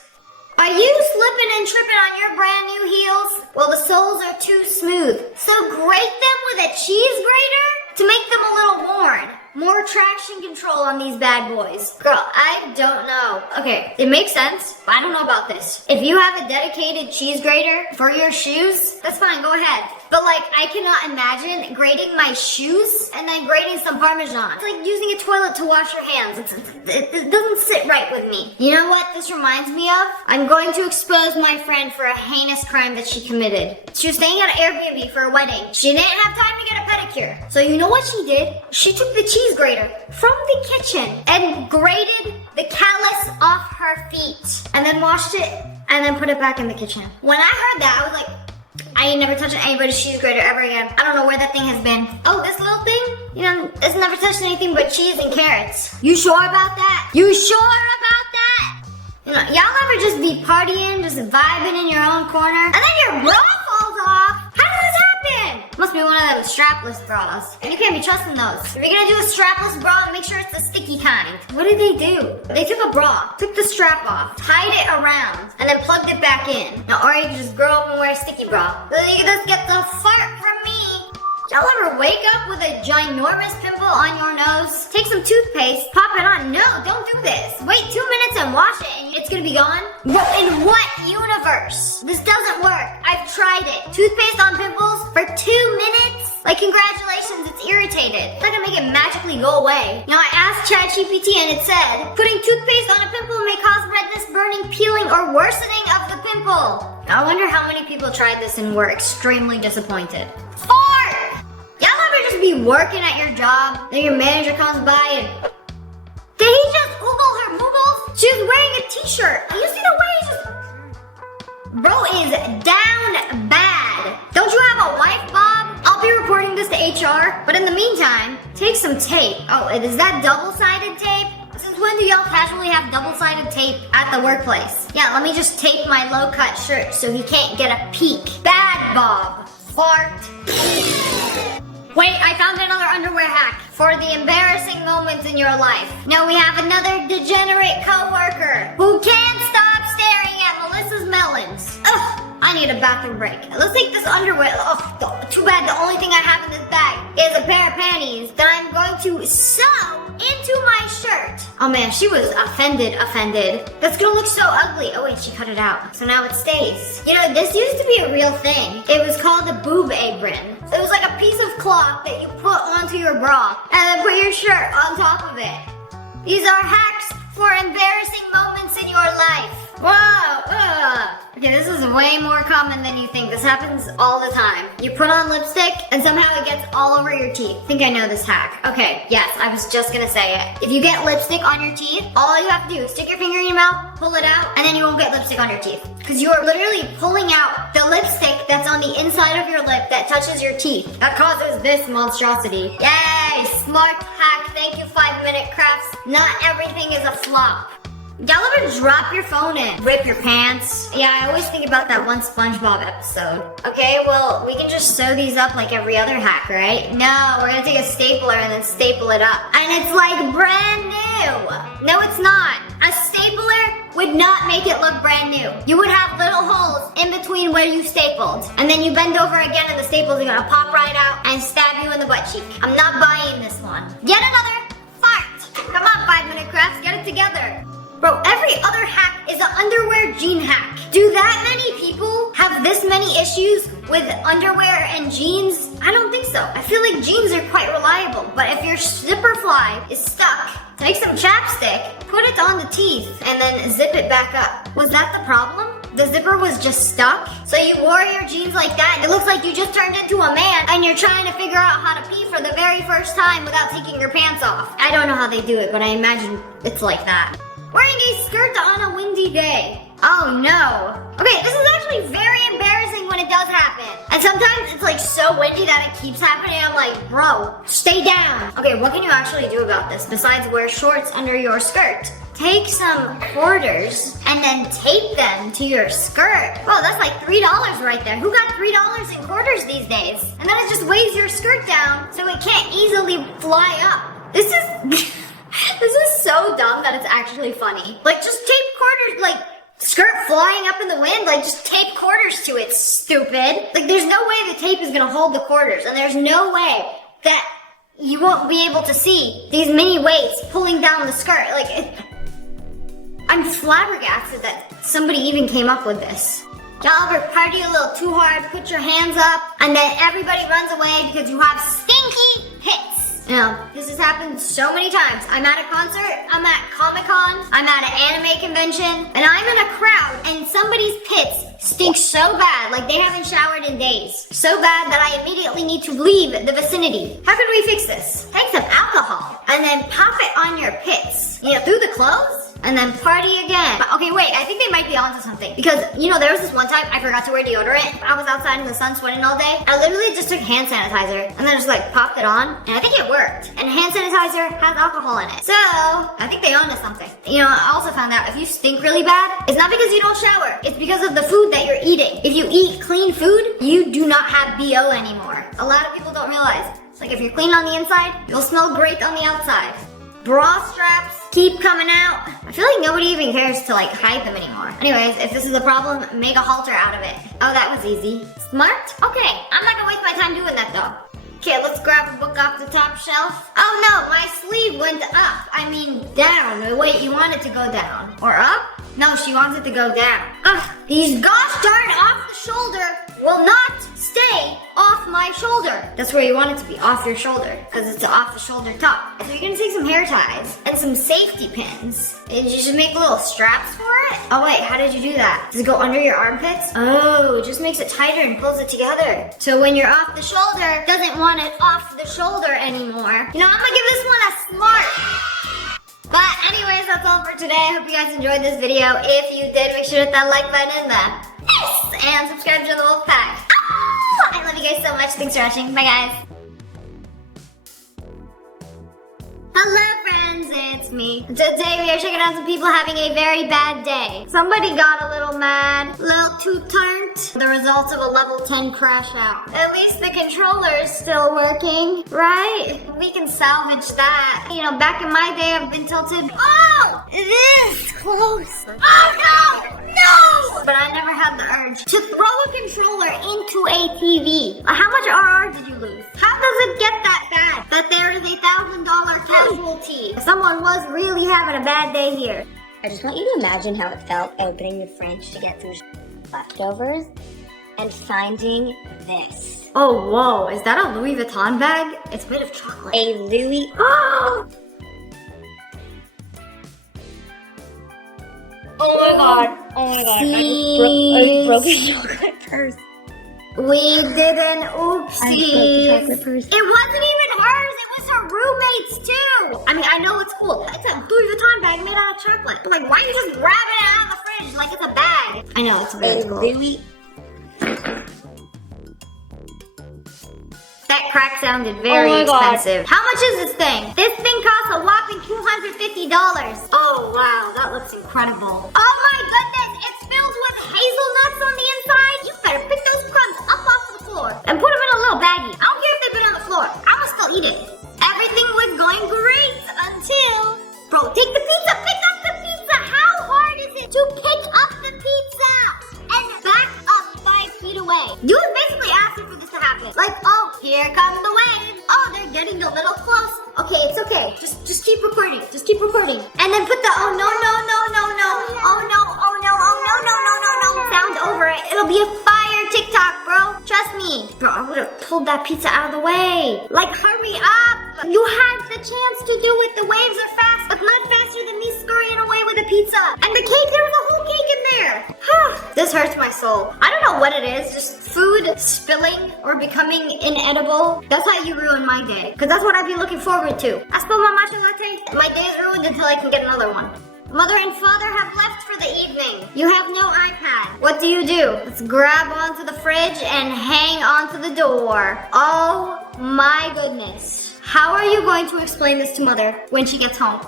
Are you slipping and tripping on your brand new heels? Well, the soles are too smooth. So grate them with a cheese grater to make them a little worn. More traction control on these bad boys. Girl, I don't know. Okay, it makes sense, but I don't know about this. If you have a dedicated cheese grater for your shoes, that's fine, go ahead. But like, I cannot imagine grating my shoes and then grating some Parmesan. It's like using a toilet to wash your hands. It doesn't sit right with me. You know what this reminds me of? I'm going to expose my friend for a heinous crime that she committed. She was staying at an Airbnb for a wedding. She didn't have time to get a pedicure. So you know what she did? She took the cheese grater from the kitchen and grated the callus off her feet. And then washed it and then put it back in the kitchen. When I heard that, I was like, I ain't never touching anybody's cheese grater ever again. I don't know where that thing has been. Oh, this little thing? You know, it's never touched anything but cheese and carrots. You sure about that? You sure about that? You know, y'all ever just be partying, just vibing in your own corner, and then your bra falls off? How does this happen? Must be one of those strapless bras. And you can't be trusting those. If you're gonna do a strapless bra, make sure it's the sticky kind. What did they do? They took a bra, took the strap off, tied it around, and then plugged it back in. Now, or you can just grow up and wear a sticky bra. So you can just get the fart from me. Y'all ever wake up with a ginormous pimple on your nose? Take some toothpaste, pop it on. No, don't do this. Wait 2 minutes and wash it and it's gonna be gone? Bro, in what universe? This doesn't work. I've tried it. Toothpaste on pimples for 2 minutes? Like, congratulations, it's irritated. It's not gonna make it magically go away. Now, I asked ChatGPT and it said, putting toothpaste on a pimple may cause redness, burning, peeling, or worsening of the pimple. Now, I wonder how many people tried this and were extremely disappointed. Fart! Y'all ever just be working at your job, then your manager comes by and... Did he just Google her Googles? She was wearing a t-shirt. You see the way he just... Bro is down bad. Don't you have a wife, Bob? I'll be reporting this to HR, but in the meantime, take some tape. Oh, is that double-sided tape? Since when do y'all casually have double-sided tape at the workplace? Yeah, let me just tape my low-cut shirt so he can't get a peek. Bad Bob. Fart. Wait, I found another underwear hack for the embarrassing moments in your life. Now we have another degenerate coworker who can't stop staring at Melissa's melons. Ugh, I need a bathroom break. Let's take this underwear. Oh, too bad the only thing I have in this bag is a pair of panties that I'm going to sew into my shirt. Oh man, she was offended. That's gonna look so ugly. Oh wait, she cut it out. So now it stays. You know, this used to be a real thing. It was called a boob apron. So it was like a piece of cloth that you put onto your bra and then put your shirt on top of it. These are hacks for embarrassing moments in your life. Whoa, okay, this is way more common than you think. This happens all the time. You put on lipstick and somehow it gets all over your teeth. I think I know this hack. Okay, yes, I was just gonna say it. If you get lipstick on your teeth, all you have to do is stick your finger in your mouth, pull it out, and then you won't get lipstick on your teeth. Because you are literally pulling out the lipstick that's on the inside of your lip that touches your teeth. That causes this monstrosity. Yay, smart hack. Thank you, 5 Minute Crafts. Not everything is a flop. Y'all ever drop your phone and rip your pants? Yeah, I always think about that one SpongeBob episode. Okay, well, we can just sew these up like every other hack, right? No, we're gonna take a stapler and then staple it up. And it's like brand new. No, it's not. A stapler would not make it look brand new. You would have little holes in between where you stapled. And then you bend over again and the staples are gonna pop right out and stab you in the butt cheek. I'm not buying this one. Yet another fart. Come on, 5 Minute Crafts, get it together. Bro, every other hack is an underwear jean hack. Do that many people have this many issues with underwear and jeans? I don't think so. I feel like jeans are quite reliable, but if your zipper fly is stuck, take some chapstick, put it on the teeth, and then zip it back up. Was that the problem? The zipper was just stuck? So you wore your jeans like that, it looks like you just turned into a man, and you're trying to figure out how to pee for the very first time without taking your pants off. I don't know how they do it, but I imagine it's like that. Wearing a skirt on a windy day. Oh no. Okay, this is actually very embarrassing when it does happen. And sometimes it's like so windy that it keeps happening. I'm like, bro, stay down. Okay, what can you actually do about this besides wear shorts under your skirt? Take some quarters and then tape them to your skirt. Oh, that's like $3 right there. Who got $3 in quarters these days? And then it just weighs your skirt down so it can't easily fly up. This is this is so dumb that it's actually funny. Like, just tape quarters, like, skirt flying up in the wind, like, just tape quarters to it, stupid. Like, there's no way the tape is gonna hold the quarters, and there's no way that you won't be able to see these mini weights pulling down the skirt. Like, I'm flabbergasted that somebody even came up with this. Y'all ever party a little too hard, put your hands up, and then everybody runs away because you have stinky pits? Now, this has happened so many times. I'm at a concert, I'm at Comic-Con, I'm at an anime convention, and I'm in a crowd, and somebody's pits stink so bad, like they haven't showered in days. So bad that I immediately need to leave the vicinity. How can we fix this? Take some alcohol, and then pop it on your pits. You know, through the clothes? And then party again. Okay, wait, I think they might be onto something. Because, you know, there was this one time I forgot to wear deodorant. I was outside in the sun sweating all day. I literally just took hand sanitizer and then just like popped it on. And I think it worked. And hand sanitizer has alcohol in it. So, I think they onto something. You know, I also found out if you stink really bad, it's not because you don't shower. It's because of the food that you're eating. If you eat clean food, you do not have BO anymore. A lot of people don't realize. It's like if you're clean on the inside, you'll smell great on the outside. Bra straps keep coming out. I feel like nobody even cares to like hide them anymore. Anyways, if this is a problem, make a halter out of it. Oh, that was easy. Smart? Okay, I'm not gonna waste my time doing that though. Okay, let's grab a book off the top shelf. Oh no, my sleeve went up. I mean down. Wait, you want it to go down. Or up? No, she wants it to go down. Ugh, these gosh darn off the shoulder will not stay off my shoulder. That's where you want it to be, off your shoulder, because it's an off the shoulder top. So you're gonna take some hair ties and some safety pins. And you just make little straps for it? Oh wait, how did you do that? Does it go under your armpits? Oh, it just makes it tighter and pulls it together. So when you're off the shoulder, doesn't want it off the shoulder anymore. You know, I'm gonna give this one a smart. But anyways, that's all for today. I hope you guys enjoyed this video. If you did, make sure to hit that like button and the yes, and subscribe to the Wolf Pack. Oh, I love you guys so much. Thanks for watching. Bye, guys. Hello, friends. It's me. Today we are checking out some people having a very bad day. Somebody got a little mad, a little too turned. The results of a level 10 crash out. At least the controller is still working, right? We can salvage that. You know, back in my day, I've been tilted. Oh, this close. Oh no, no! But I never had the urge to throw a controller into a TV. How much RR did you lose? How does it get that bad that there is a $1,000 casualty? Someone was really having a bad day here. I just want you to imagine how it felt opening the fridge to get through leftovers and finding this. Oh, whoa. Is that a Louis Vuitton bag? It's made of chocolate. A Louis... Oh my god. Oh my god. I broke a chocolate purse. We did an oopsie. I broke the chocolate purse. It wasn't even hers. It was her roommate's too. I mean, I know it's cool. It's a Louis Vuitton bag made out of chocolate. But like, why are you just grabbing it out of the fridge like it's a bag? I know, it's very cool. Louis... That crack sounded very expensive. How much is this thing? This thing costs a whopping $250. Oh wow, that looks incredible. Oh my goodness, it's filled with hazelnuts on the inside. You better pick those crumbs up off the floor and put them in a little baggie. I don't care if they've been on the floor. I will still eat it. Everything was going great until... Bro, take the pizza, pick up the pizza. How hard is it to pick up the pizza and back up 5 feet away? Dude basically asked for this to happen. Like, oh, here come the wave. Oh, they're getting a little close. Okay, it's okay. Just keep recording. Just keep recording. And then put the oh no, no, no, no, no. Oh no, oh no, oh no, no, no, no, no. Sound over it. It'll be a fire TikTok, bro. Trust me. Bro, I would have pulled that pizza out of the way. Like, hurry up. You had the chance to do it. The waves are fast, but not faster than me scurrying away with a pizza. And the cake, there was a whole cake in there. This hurts my soul. I don't know what it is. Just food spilling or becoming inedible. That's how you ruin my day. Because that's what I've been looking forward to. I spilled my matcha latte. My day is ruined until I can get another one. Mother and father have left for the evening. You have no iPad. What do? Let's grab onto the fridge and hang onto the door. Oh my goodness. How are you going to explain this to mother when she gets home?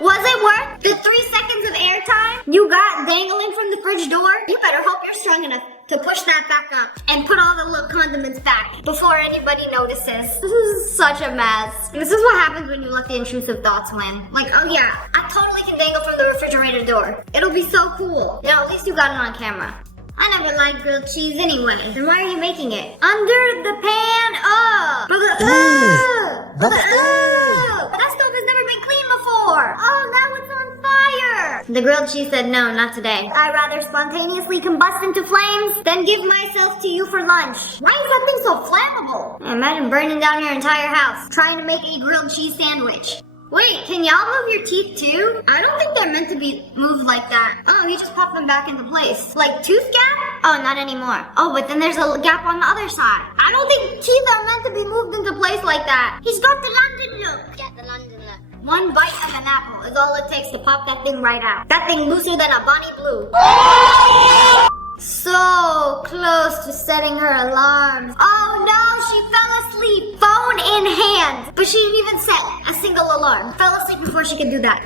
Was it worth the 3 seconds of airtime you got dangling from the fridge door? You better hope you're strong enough to push that back up and put all the little condiments back before anybody notices. This is such a mess. This is what happens when you let the intrusive thoughts win. Like, oh yeah, I totally can dangle from the refrigerator door. It'll be so cool. You know, at least you got it on camera. I never liked grilled cheese anyway. Then why are you making it? Under the pan up! That stove has never been cleaned before! Oh, now it's on fire! The grilled cheese said no, not today. I'd rather spontaneously combust into flames than give myself to you for lunch. Why is that thing so flammable? Imagine burning down your entire house trying to make a grilled cheese sandwich. Wait, can y'all move your teeth too? I don't think they're meant to be moved like that. Oh, you just pop them back into place. Like tooth gap? Oh, not anymore. Oh, but then there's a gap on the other side. I don't think teeth are meant to be moved into place like that. He's got the London look. Get the London look. One bite of an apple is all it takes to pop that thing right out. That thing looser than a Bonnie Blue. So close to setting her alarms. Oh no, she fell asleep, phone in hand. But she didn't even set a single alarm. Fell asleep before she could do that.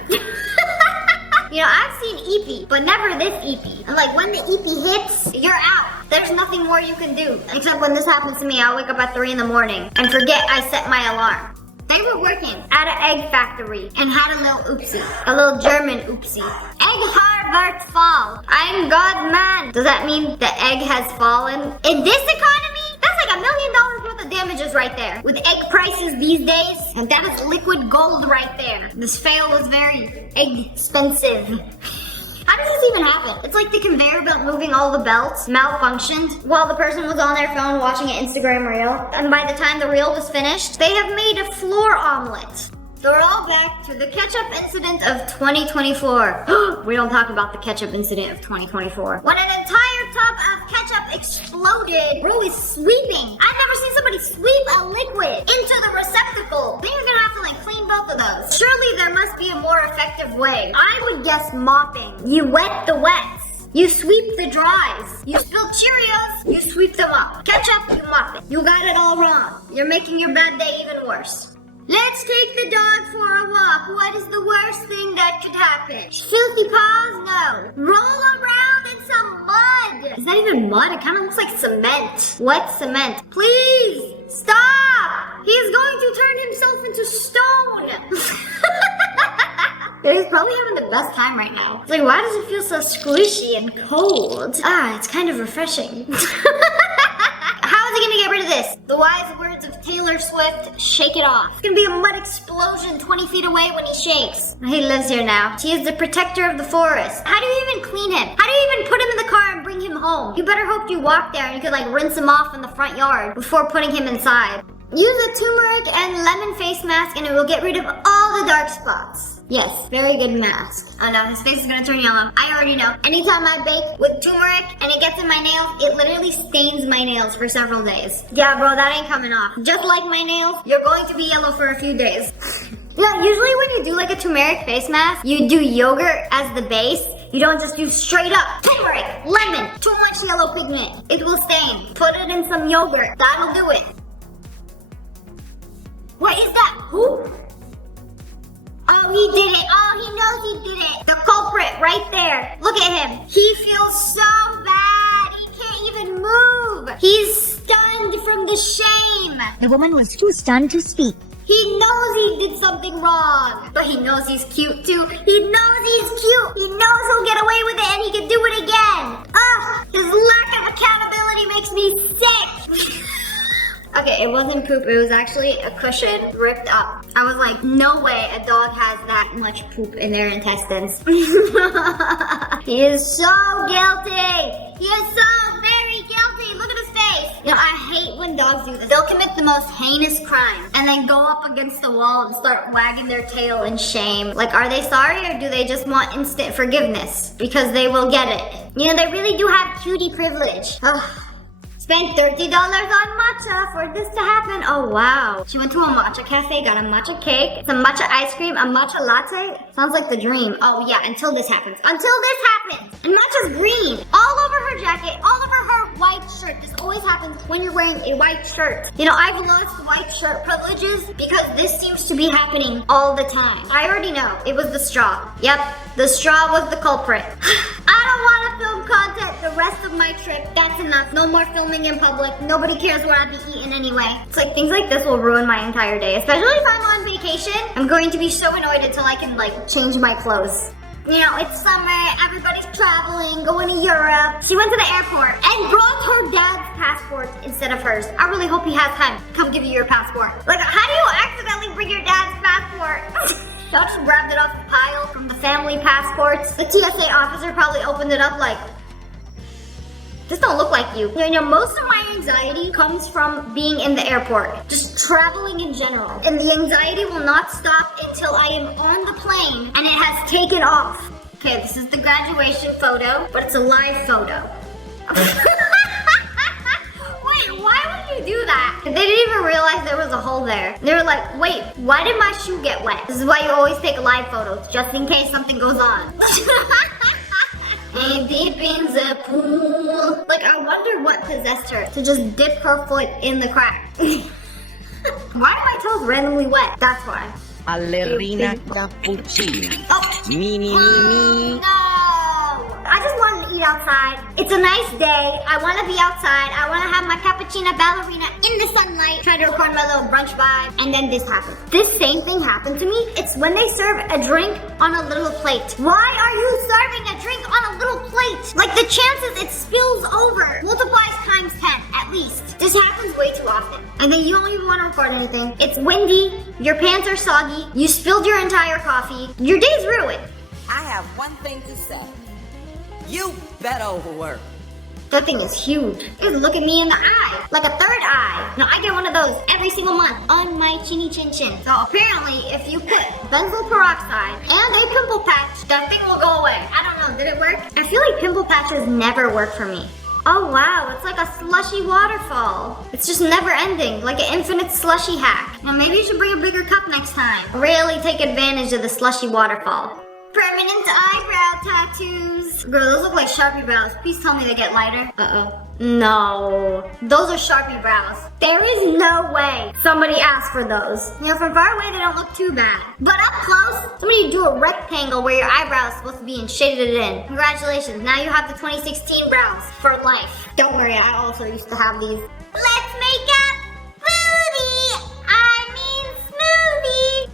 You know, I've seen EP, but never this EP. And like when the EP hits, you're out. There's nothing more you can do. Except when this happens to me, I'll wake up at 3 in the morning and forget I set my alarm. They were working at an egg factory and had a little oopsie. A little German oopsie. Egg Harvard fall. I'm God's man. Does that mean the egg has fallen? In this economy? That's like $1 million worth of damages right there. With egg prices these days, and that is liquid gold right there. This fail was very expensive. How does this even happen? It's like the conveyor belt moving all the belts malfunctioned while the person was on their phone watching an Instagram reel. And by the time the reel was finished, they have made a floor omelet. They're all back to the ketchup incident of 2024. We don't talk about the ketchup incident of 2024. When an entire tub of ketchup exploded, bro is sweeping. I've never seen somebody sweep a liquid into the receptacle. Then you're gonna have to like clean both of those. Surely there must be a more effective way. I would guess mopping. You wet the wets. You sweep the dries. You spill Cheerios, you sweep them up. Ketchup, you mop it. You got it all wrong. You're making your bad day even worse. Let's take the dog for a walk. What is the worst thing that could happen? Filthy paws? No. Roll around in some mud. Is that even mud? It kind of looks like cement. Wet cement. Please, stop. He is going to turn himself into stone. He's probably having the best time right now. It's like, why does it feel so squishy and cold? Ah, it's kind of refreshing. How is he gonna get rid of this? The wise words of Taylor Swift, shake it off. It's gonna be a mud explosion 20 feet away when he shakes. He lives here now. He is the protector of the forest. How do you even clean him? How do you even put him in the car and bring him home? You better hope you walk there and you could like rinse him off in the front yard before putting him inside. Use a turmeric and lemon face mask and it will get rid of all the dark spots. Yes, very good mask. Oh no, his face is gonna turn yellow. I already know. Anytime I bake with turmeric and it gets in my nails, it literally stains my nails for several days. Yeah, bro, that ain't coming off. Just like my nails, you're going to be yellow for a few days. Yeah, usually when you do like a turmeric face mask, you do yogurt as the base. You don't just do straight up turmeric, lemon, too much yellow pigment. It will stain. Put it in some yogurt. That'll do it. What is that? Who? Oh, he did it. Oh, he knows he did it. The culprit right there. Look at him. He feels so bad. He can't even move. He's stunned from the shame. The woman was too stunned to speak. He knows he did something wrong. But he knows he's cute too. He knows he's cute. He knows he'll get away with it and he can do it again. Ugh, his lack of accountability makes me sick. Okay, it wasn't poop, it was actually a cushion ripped up. I was like, no way a dog has that much poop in their intestines. He is so guilty. He is so very guilty. Look at his face. You know, I hate when dogs do this. They'll commit the most heinous crime and then go up against the wall and start wagging their tail in shame. Like, are they sorry or do they just want instant forgiveness? Because they will get it. You know, they really do have cutie privilege. Ugh. Spent $30 on matcha for this to happen. Oh wow. She went to a matcha cafe, got a matcha cake, some matcha ice cream, a matcha latte. Sounds like the dream. Oh yeah, until this happens. Until this happens. And matcha's green. All over her jacket, all over her white shirt. This always happens when you're wearing a white shirt. You know, I've lost white shirt privileges because this seems to be happening all the time. I already know. It was the straw. Yep, the straw was the culprit. I don't want to film content the rest of my trip. That's enough. No more filming in public. Nobody cares what I'll be eating anyway. It's like things like this will ruin my entire day. Especially if I'm on vacation. I'm going to be so annoyed until I can like change my clothes. You know, it's summer, everybody's traveling, going to Europe. She went to the airport and brought her dad's passport instead of hers. I really hope he has time to come give you your passport. Like, how do you accidentally bring your dad's passport? She just grabbed it off the pile from the family passports. The TSA officer probably opened it up like, this don't look like you. You know, most of my anxiety comes from being in the airport. Just traveling in general. And the anxiety will not stop until I am on the plane and it has taken off. Okay, this is the graduation photo, but it's a live photo. Wait, why would you do that? They didn't even realize there was a hole there. They were like, wait, why did my shoe get wet? This is why you always take live photos, just in case something goes on. And deep in the pool. Like, I wonder what possessed her to just dip her foot in the crack. Why are my toes randomly wet? That's why. Ballerina cappuccina. Oh. Mini. No! I just wanted to eat outside. It's a nice day. I want to be outside. I want to have my cappuccino ballerina in the sunlight. Try to record my little brunch vibe. And then this happened. This same thing happened to me. It's when they serve a drink on a little plate. Why are you serving a drink on a little plate? Like, the chances it spills over multiplies times 10 at least. This happens way too often. And then you don't even want to record anything. It's windy. Your pants are soggy. You spilled your entire coffee. Your day's ruined. I have one thing to say. You better overwork. That thing is huge. Just look at me in the eye. Like a third eye. Now, I get one of those every single month on my chinny chin chin. So apparently, if you put benzoyl peroxide and a pimple patch, that thing will go away. I don't know, did it work? I feel like pimple patches never work for me. Oh wow, it's like a slushy waterfall. It's just never ending, like an infinite slushy hack. Now maybe you should bring a bigger cup next time. Really take advantage of the slushy waterfall. Permanent eyebrow tattoos. Girl, those look like Sharpie brows. Please tell me they get lighter. Uh-oh. No. Those are Sharpie brows. There is no way somebody asked for those. You know, from far away, they don't look too bad. But up close, somebody do a rectangle where your eyebrow is supposed to be and shaded it in. Congratulations. Now you have the 2016 brows for life. Don't worry, I also used to have these. Let's make up booty. I mean smoothie.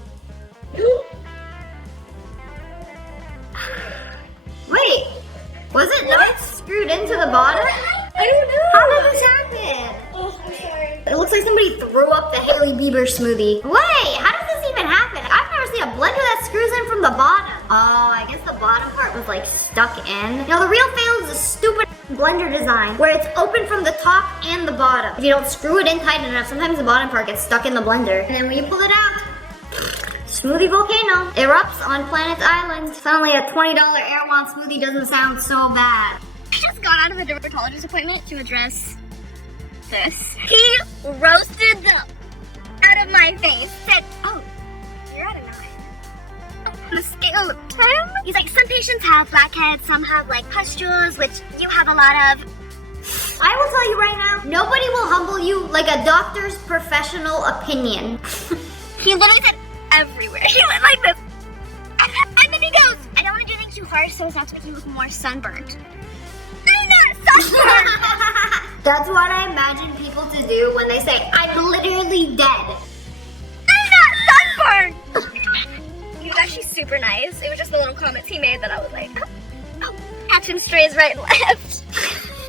Wait, was it not screwed into the bottom? I don't know. How did this happen? Oh, I'm sorry. It looks like somebody threw up the Hailey Bieber smoothie. Wait, how does this even happen? I've never seen a blender that screws in from the bottom. Oh, I guess the bottom part was like stuck in. Now the real fail is a stupid blender design where it's open from the top and the bottom. If you don't screw it in tight enough, sometimes the bottom part gets stuck in the blender. And then when you pull it out, smoothie volcano erupts on Planet Island. Suddenly a $20 Erewhon smoothie doesn't sound so bad. I just got out of a dermatologist appointment to address this. He roasted the out of my face. Said, oh, you're at a 9. On a scale of 10? He's like, some patients have blackheads, some have like pustules, which you have a lot of. I will tell you right now, nobody will humble you like a doctor's professional opinion. He literally said everywhere. He went like this. And then he goes, I don't want to do anything too harsh so as not to make you look more sunburned. I'm not sunburned! That's what I imagine people to do when they say, I'm literally dead. I'm not sunburned! He was actually super nice. It was just the little comments he made that I was like, oh, action strays right and left.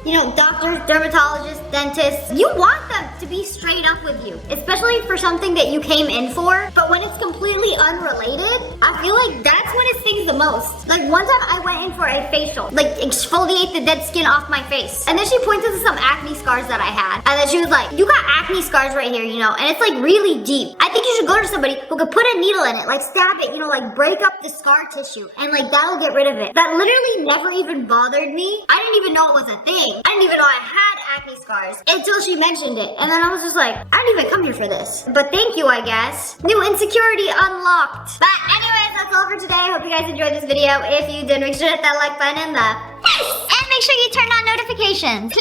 You know, doctors, dermatologists, dentists, you want them to be straight up with you, especially for something that you came in for. But when it's completely unrelated, I feel like that's when it stings the most. Like one time I went in for a facial, like exfoliate the dead skin off my face. And then she pointed to some acne scars that I had. And then she was like, you got acne scars right here, you know, and it's like really deep. I think you should go to somebody who could put a needle in it, like stab it, you know, like break up the scar tissue. And like that'll get rid of it. That literally never even bothered me. I didn't even know it was a thing. I didn't even know I had acne scars until she mentioned it. And then I was just like, I didn't even come here for this. But thank you, I guess. New insecurity unlocked. But anyways, that's all for today. I hope you guys enjoyed this video. If you did, make sure to hit that like button and the and make sure you turn on notifications.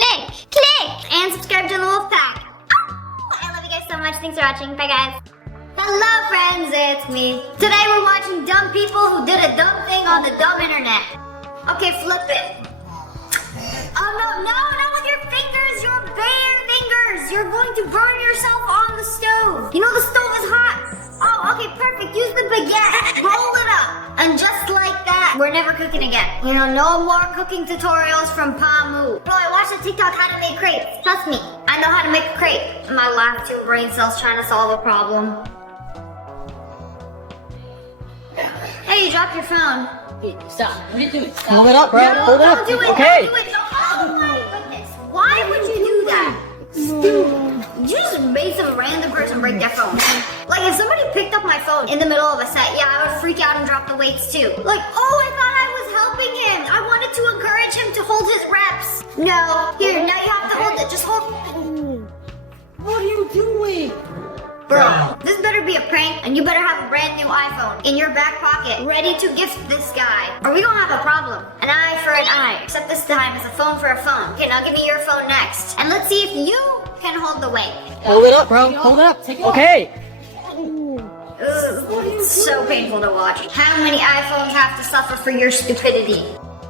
Click, and subscribe to the Wolf Pack. I love you guys so much. Thanks for watching. Bye, guys. Hello, friends. It's me. Today we're watching dumb people who did a dumb thing on the dumb internet. Okay, flip it. Oh no, not with your fingers, your bare fingers. You're going to burn yourself on the stove. You know the stove is hot. Oh, okay, perfect. Use the baguette. Roll it up. And just like that, we're never cooking again. You know, no more cooking tutorials from Pamu. Bro, I watched a TikTok how to make crepes. Trust me, I know how to make a crepe. My last 2 brain cells trying to solve a problem. Hey, you dropped your phone. Hey, stop. What are you doing? Stop. Hold it up, bro. No, Hold it up. don't do it. Okay. Don't do it. Oh my goodness. Why would you do that? You just made some random person break their phone. Like, if somebody picked up my phone in the middle of a set, yeah, I would freak out and drop the weights too. Like, oh, I thought I was helping him. I wanted to encourage him to hold his reps. No. Here, now you have to hold it. Just hold it. What are you doing? Bro, this better be a prank, and you better have a brand new iPhone in your back pocket, ready to gift this guy, or we gonna have a problem. An eye for an eye, except this time it's a phone for a phone. Okay, now give me your phone next, and let's see if you can hold the weight. Hold it up, bro. Hold it up. Okay. Ugh, it's so painful to watch. How many iPhones have to suffer for your stupidity?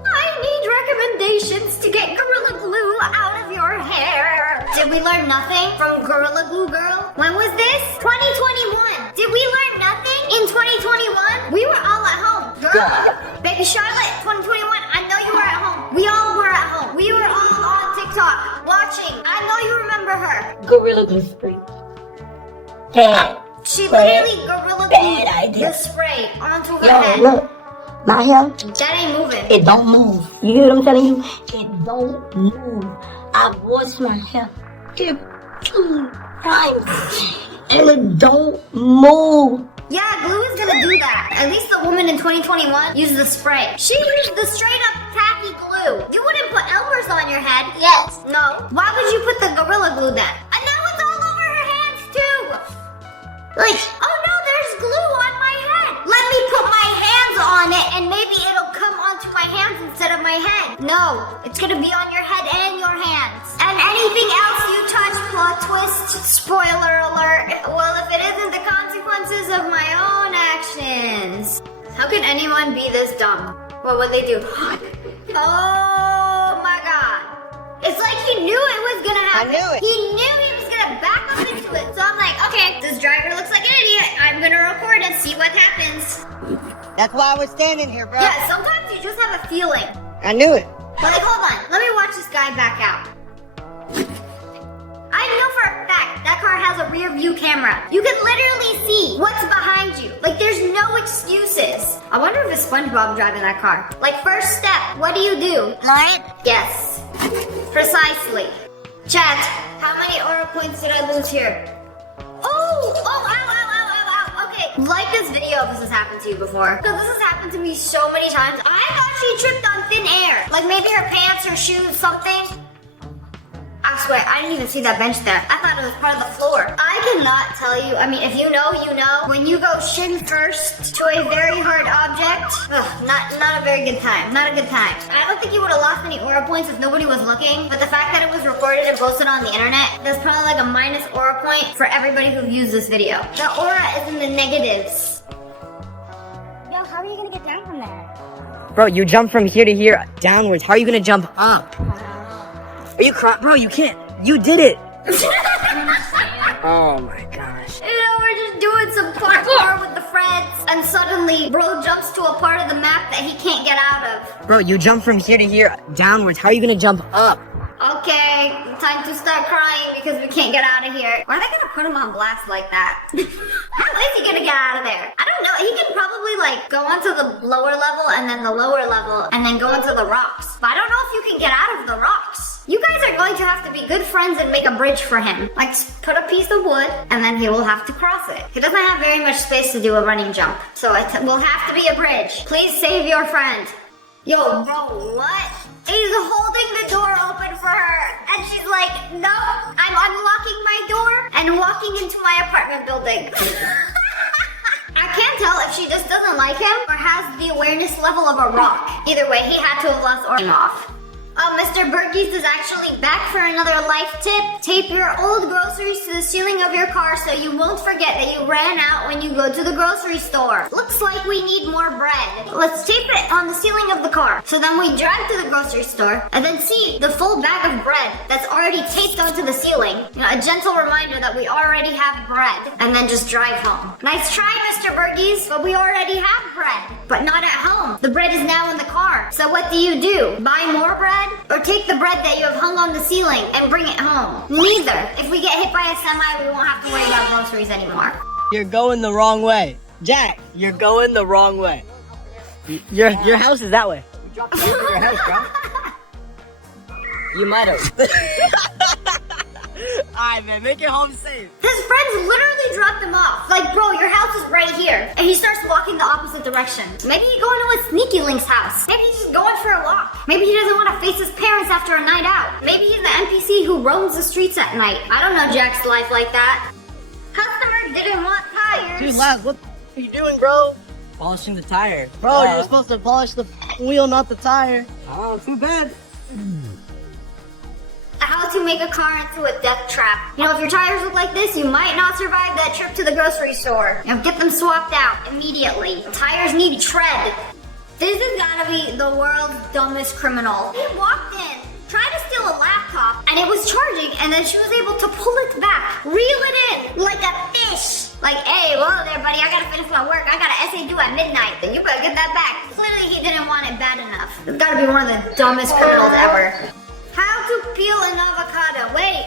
I need recommendations to get Gorilla Glue out of your hair. Did we learn nothing from Gorilla Glue Girl? When was this? 2021. Did we learn nothing in 2021? We were all at home. Girl, baby Charlotte, 2021, I know you were at home. We all were at home. We were all on TikTok watching. I know you remember her. Gorilla Glue spray. Bad. She literally Gorilla Glued Bad idea. the spray onto her Yo, head. look. My hair, That ain't moving. it don't move. You hear what I'm telling you? It don't move. I washed my hair 15 times. And it don't move. Yeah, glue is gonna do that. At least the woman in 2021 used the spray. She used the straight up tacky glue. You wouldn't put Elmer's on your head. Yes. No. Why would you put the Gorilla Glue then? And now it's all over her hands too. Like, oh no, there's glue on my head. Let me put my hands on it and maybe it'll come onto my hands instead of my head. No, it's gonna be on your head and your hands. And anything else you touch, plot twist, spoiler alert. Well, if it isn't the consequences of my own actions. How can anyone be this dumb? What would they do? Oh my god. It's like he knew it was gonna happen. I knew it. He knew he was gonna back up into it. So I'm like, okay, this driver looks like an idiot. I'm gonna record and see what happens. That's why I was standing here, bro. Yeah, sometimes you just have a feeling. I knew it. But like, hold on. Let me watch this guy back out. I know for a fact that car has a rear view camera. You can literally see what's behind you. Like, there's no excuses. I wonder if it's SpongeBob driving that car. Like, first step, what do you do? Lauren? Yes. Precisely. Chat, how many aura points did I lose here? Oh, ow. Okay, like this video if this has happened to you before. Because this has happened to me so many times. I thought she tripped on thin air. Like maybe her pants, her shoes, something. I swear, I didn't even see that bench there. I thought it was part of the floor. I cannot tell you. I mean, if you know, you know. When you go shin first to a very hard object, not a very good time. Not a good time. I don't think you would have lost any aura points if nobody was looking. But the fact that it was recorded and posted on the internet, there's probably like a minus aura point for everybody who views this video. The aura is in the negatives. Yo, how are you gonna get down from there? Bro, you jump from here to here downwards. How are you gonna jump up? Are you crying? Bro, you can't. You did it. Oh my gosh. You know, we're just doing some parkour with the friends, and suddenly, bro jumps to a part of the map that he can't get out of. Bro, you jump from here to here downwards. How are you gonna jump up? Okay, time to start crying because we can't get out of here. Why are they gonna put him on blast like that? How is he gonna get out of there? I don't know. He can probably like go onto the lower level and then the lower level and then go into the rocks. But I don't know if you can get out of the rocks. You guys are going to have to be good friends and make a bridge for him. Like put a piece of wood and then he will have to cross it. He doesn't have very much space to do a running jump. So it will have to be a bridge. Please save your friend. Yo, bro, what? He's holding the door open for her. And she's like, no, I'm unlocking my door and walking into my apartment building. I can't tell if she just doesn't like him or has the awareness level of a rock. Either way, he had to have lost or off. Mr. Burgess is actually back for another life tip. Tape your old groceries to the ceiling of your car so you won't forget that you ran out when you go to the grocery store. Looks like we need more bread. Let's tape it on the ceiling of the car. So then we drive to the grocery store and then see the full bag of bread that's already taped onto the ceiling. You know, a gentle reminder that we already have bread. And then just drive home. Nice try, Mr. Burgess, but we already have bread. But not at home. The bread is now in the car. So what do? Buy more bread? Or take the bread that you have hung on the ceiling and bring it home? Neither. If we get hit by a semi, we won't have to worry about groceries anymore. You're going the wrong way. Jack, you're going the wrong way. Your house is that way. You dropped it over your house, bro. You might have. Alright, man, make it home safe. His friends literally dropped him off. Like, bro, your house is right here. And he starts walking the opposite direction. Maybe he's going to a sneaky link's house. Maybe he's just going for a walk. Maybe he doesn't want to face his parents after a night out. Maybe he's the NPC who roams the streets at night. I don't know Jack's life like that. Customer didn't want tires. Dude, Laz, what are you doing, bro? Polishing the tire. Bro, you're supposed to polish the wheel, not the tire. Oh, too bad. How to make a car into a death trap. You know, if your tires look like this, you might not survive that trip to the grocery store. You know, get them swapped out immediately. Tires need tread. This has gotta be the world's dumbest criminal. He walked in, tried to steal a laptop, and it was charging, and then she was able to pull it back, reel it in, like a fish. Like, hey, well there, buddy, I gotta finish my work. I got an essay due at midnight. Then you better get that back. Clearly, he didn't want it bad enough. It's gotta be one of the dumbest criminals ever. How to peel an avocado. Wait,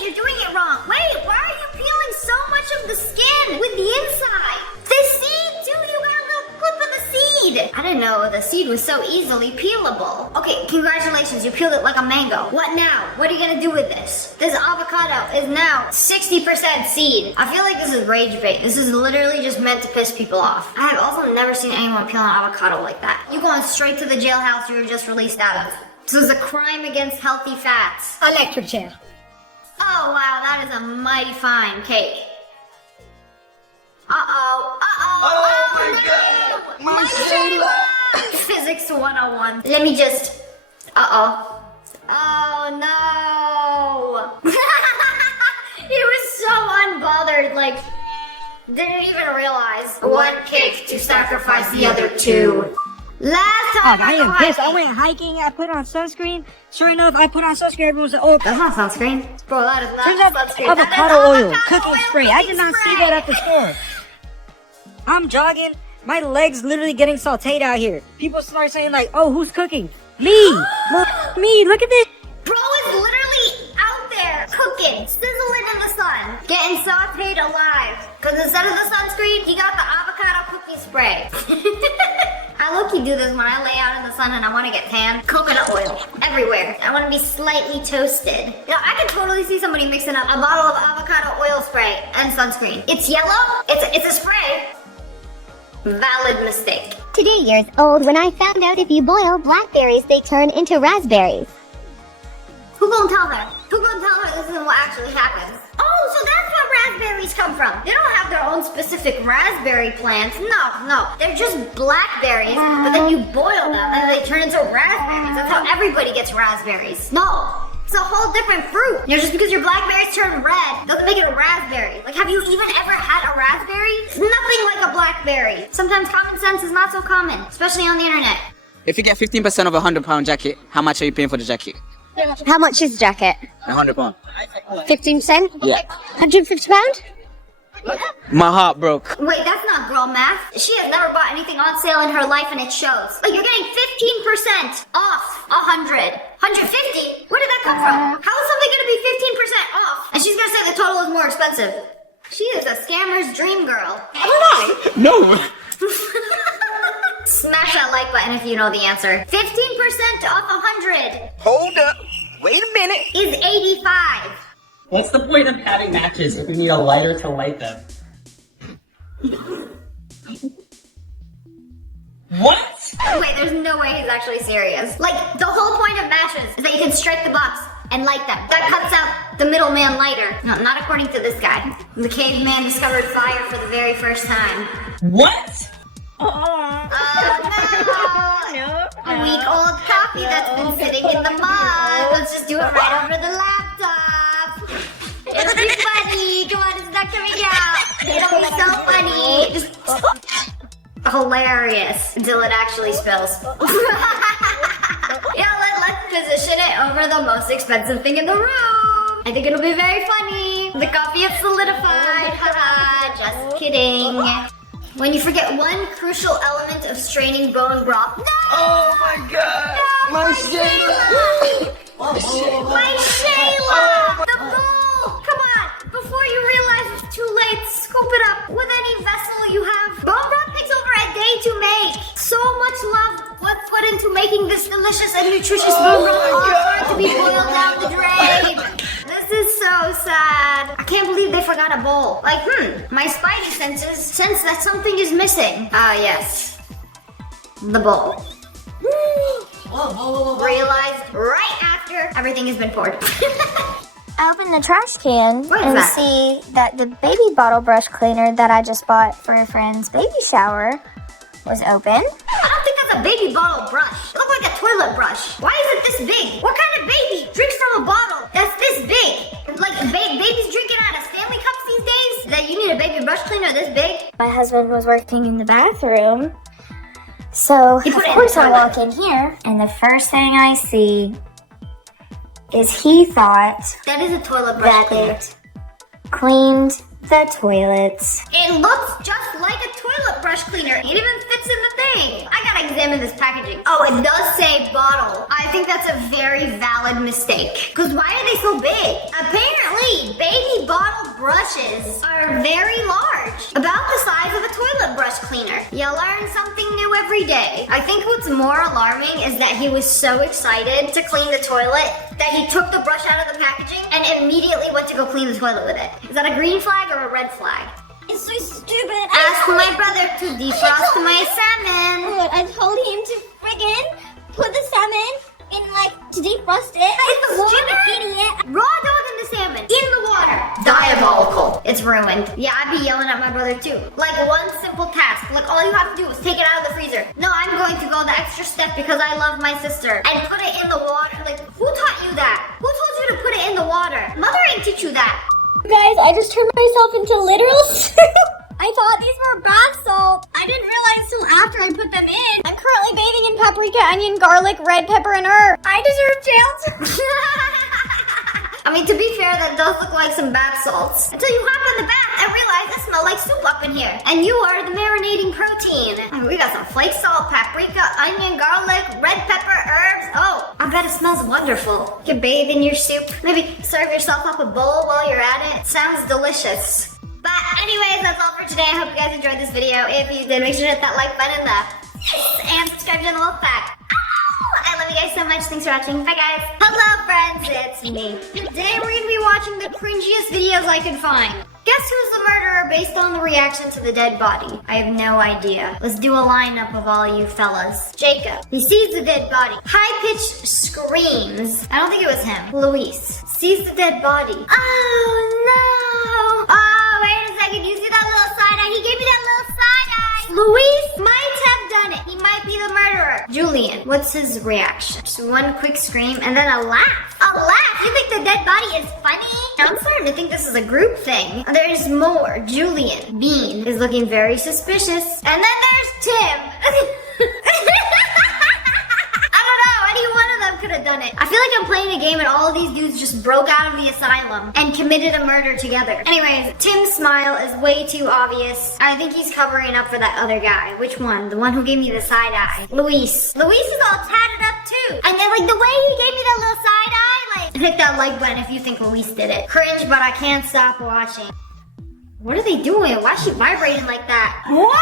you're doing it wrong. Wait, why are you peeling so much of the skin with the inside? The seed too, you got a little clip of the seed. I didn't know the seed was so easily peelable. Okay, congratulations, you peeled it like a mango. What now? What are you gonna do with this? This avocado is now 60% seed. I feel like this is rage bait. This is literally just meant to piss people off. I have also never seen anyone peel an avocado like that. You going straight to the jailhouse you were just released out of. This is a crime against healthy fats. Electric chair. Oh wow, that is a mighty fine cake. Oh my god! Physics 101. Let me just... Oh no! He was so unbothered, like... Didn't even realize. One cake to sacrifice the other two. Last time I am pissed. I went hiking. I put on sunscreen. Sure enough, I put on sunscreen. Everyone said, "Oh, That's not sunscreen. Bro, that is turns not out sunscreen. avocado oil, cooking oil spray." I did not see that at the store. I'm jogging. My legs literally getting sauteed out here. People start saying like, "Oh, who's cooking?" Me. Me. Look at this. Bro is literally out there cooking, sizzling in the sun, getting sauteed alive. Because instead of the sunscreen, he got the avocado cookie spray. I low-key do this when I lay out in the sun and I want to get tan. Coconut oil everywhere. I want to be slightly toasted. You know, I can totally see somebody mixing up a bottle of avocado oil spray and sunscreen. It's yellow. It's a spray. Valid mistake. Today years old when I found out if you boil blackberries, they turn into raspberries. Who gonna tell her? Who gonna tell her this is what actually happens? Oh, so that's where raspberries come from. They don't have their own specific raspberry plants. No. They're just blackberries, but then you boil them and they turn into raspberries. That's how everybody gets raspberries. No, it's a whole different fruit. You know, just because your blackberries turn red doesn't make it a raspberry. Like, have you even ever had a raspberry? It's nothing like a blackberry. Sometimes common sense is not so common, especially on the internet. If you get 15% of a £100 jacket, how much are you paying for the jacket? How much is the jacket? £100. 15%? Yeah. £150? My heart broke. Wait, that's not girl math. She has never bought anything on sale in her life and it shows. Like, you're getting 15% off 100. 150? Where did that come from? How is something gonna be 15% off? And she's gonna say the total is more expensive. She is a scammer's dream girl. No. Smash that like button if you know the answer. 15% off 100 Hold up. Wait a minute. is 85. What's the point of having matches if we need a lighter to light them? What? Wait, there's no way he's actually serious. Like, the whole point of matches is that you can strike the box and light them. That cuts out the middleman lighter. No, not according to this guy. The caveman discovered fire for the very first time. What? Oh no! A week old coffee that's been sitting in the mud. Let's just do it right over the laptop. It'll be funny. Come on, it's not coming out. It'll be so funny. Just hilarious until it actually spills. Yeah, let's position it over the most expensive thing in the room. I think it'll be very funny. The coffee is solidified. Haha, just kidding. When you forget one crucial element of straining bone broth. No! Oh my god! No, my Shayla! My Shayla! The bowl! Come on! Before you realize it's too late, scoop it up with any vessel you have. Bone broth takes over a day to make. So much love was put into making this delicious and nutritious bone broth. All time to be boiled down the drain. This is so sad. I can't believe they forgot a bowl. Like, my spidey senses sense that something is missing. Ah, yes. The bowl. Realized right after everything has been poured. I opened the trash can What is and that? see that the baby bottle brush cleaner that I just bought for a friend's baby shower was open. I don't think that's a baby bottle brush. It looks like a toilet brush. Why is it this big? What kind of baby drinks from a bottle that's this big? Like, babies drinking out of Stanley cups these days? That you need a baby brush cleaner this big? My husband was working in the bathroom. So, He put of it in course the I toilet. walk in here, and the first thing I see is he thought That is a toilet brush that cleaner. it cleaned the toilets. It looks just like a toilet brush cleaner. It even fits in the thing. I gotta examine this packaging. Oh, it does say bottle. I think that's a very valid mistake. Because why are they so big? Apparently, baby bottle brushes are very large. About the size of a toilet brush cleaner. You learn something new every day. I think what's more alarming is that he was so excited to clean the toilet that he took the brush out of the packaging and immediately went to go clean the toilet with it. Is that a green flag or a red flag? It's so stupid. Ask my brother to defrost my salmon. I told him to friggin' put the salmon in, like, to defrost it. In the water? Stupid idiot. Raw dog and the salmon in the water. Diabolical. It's ruined. Yeah, I'd be yelling at my brother too. Like, one simple task. Like, all you have to do is take it out of the freezer. No, I'm going to go the extra step because I love my sister. And put it in the water. Like, who taught you that? Who told you to put it in the water? Mother ain't teach you that. Guys, I just turned myself into literal I thought these were bath salts. I didn't realize till after I put them in. I'm currently bathing in paprika, onion, garlic, red pepper, and herb. I deserve jail. I mean, to be fair, that does look like some bath salts. Until you hop in the bath and realize it smells like soup up in here. And you are the marinating protein. I mean, we got some flake salt, paprika, onion, garlic, red pepper, herbs. Oh, I bet it smells wonderful. You can bathe in your soup. Maybe serve yourself up a bowl while you're at it. Sounds delicious. But anyways, that's all for today. I hope you guys enjoyed this video. If you did, make sure to hit that like button and subscribe to the Wolf Pack. I love you guys so much. Thanks for watching. Bye, guys. Hello, friends. It's me. Today, we're going to be watching the cringiest videos I could find. Guess who's the murderer based on the reaction to the dead body? I have no idea. Let's do a lineup of all you fellas. Jacob. He sees the dead body. High-pitched screams. I don't think it was him. Luis. Sees the dead body. Oh, no. Oh, wait a second. You see that little side eye? He gave me that little side eye. Luis might have done it. He might be the murderer. Julian, what's his reaction? Just one quick scream and then a laugh. A laugh? You think the dead body is funny? I'm starting to think this is a group thing. There's more. Julian, Bean, is looking very suspicious. And then there's Tim. I don't know. Any one of them could have done it. I feel like I'm playing a game and all of these dudes just broke out of the asylum and committed a murder together. Anyways, Tim's smile is way too obvious. I think he's covering up for that other guy. Which one? The one who gave me the side eye. Luis. Luis is all tatted up too. And then like the way he gave me that little side eye, like hit that like button if you think Luis did it. Cringe, but I can't stop watching. What are they doing? Why is she vibrating like that? What?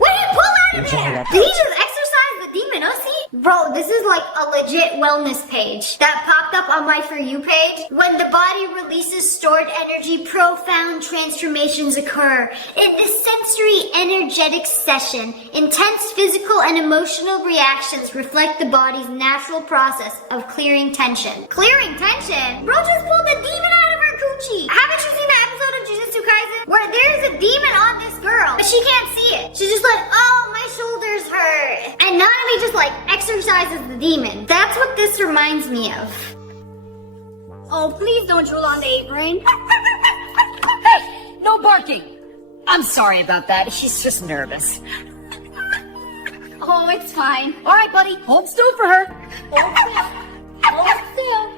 What did he pull out of there? Did he just exercise the demon OC? Bro, this is like a legit wellness page that popped up on my For You page. When the body releases stored energy, profound transformations occur. In this sensory energetic session, intense physical and emotional reactions reflect the body's natural process of clearing tension. Clearing tension? Bro just pulled a demon out of her coochie. Haven't you seen that episode of Jujutsu Kaisen where there's a demon on this girl, but she can't see it? She's just like, oh, my shoulders hurt. And Nanami just like exercises the demon. That's what this reminds me of. Oh, please don't drool on the apron. Hey, no barking. I'm sorry about that. She's just nervous. Oh, it's fine. All right, buddy. Hold still for her. Hold still.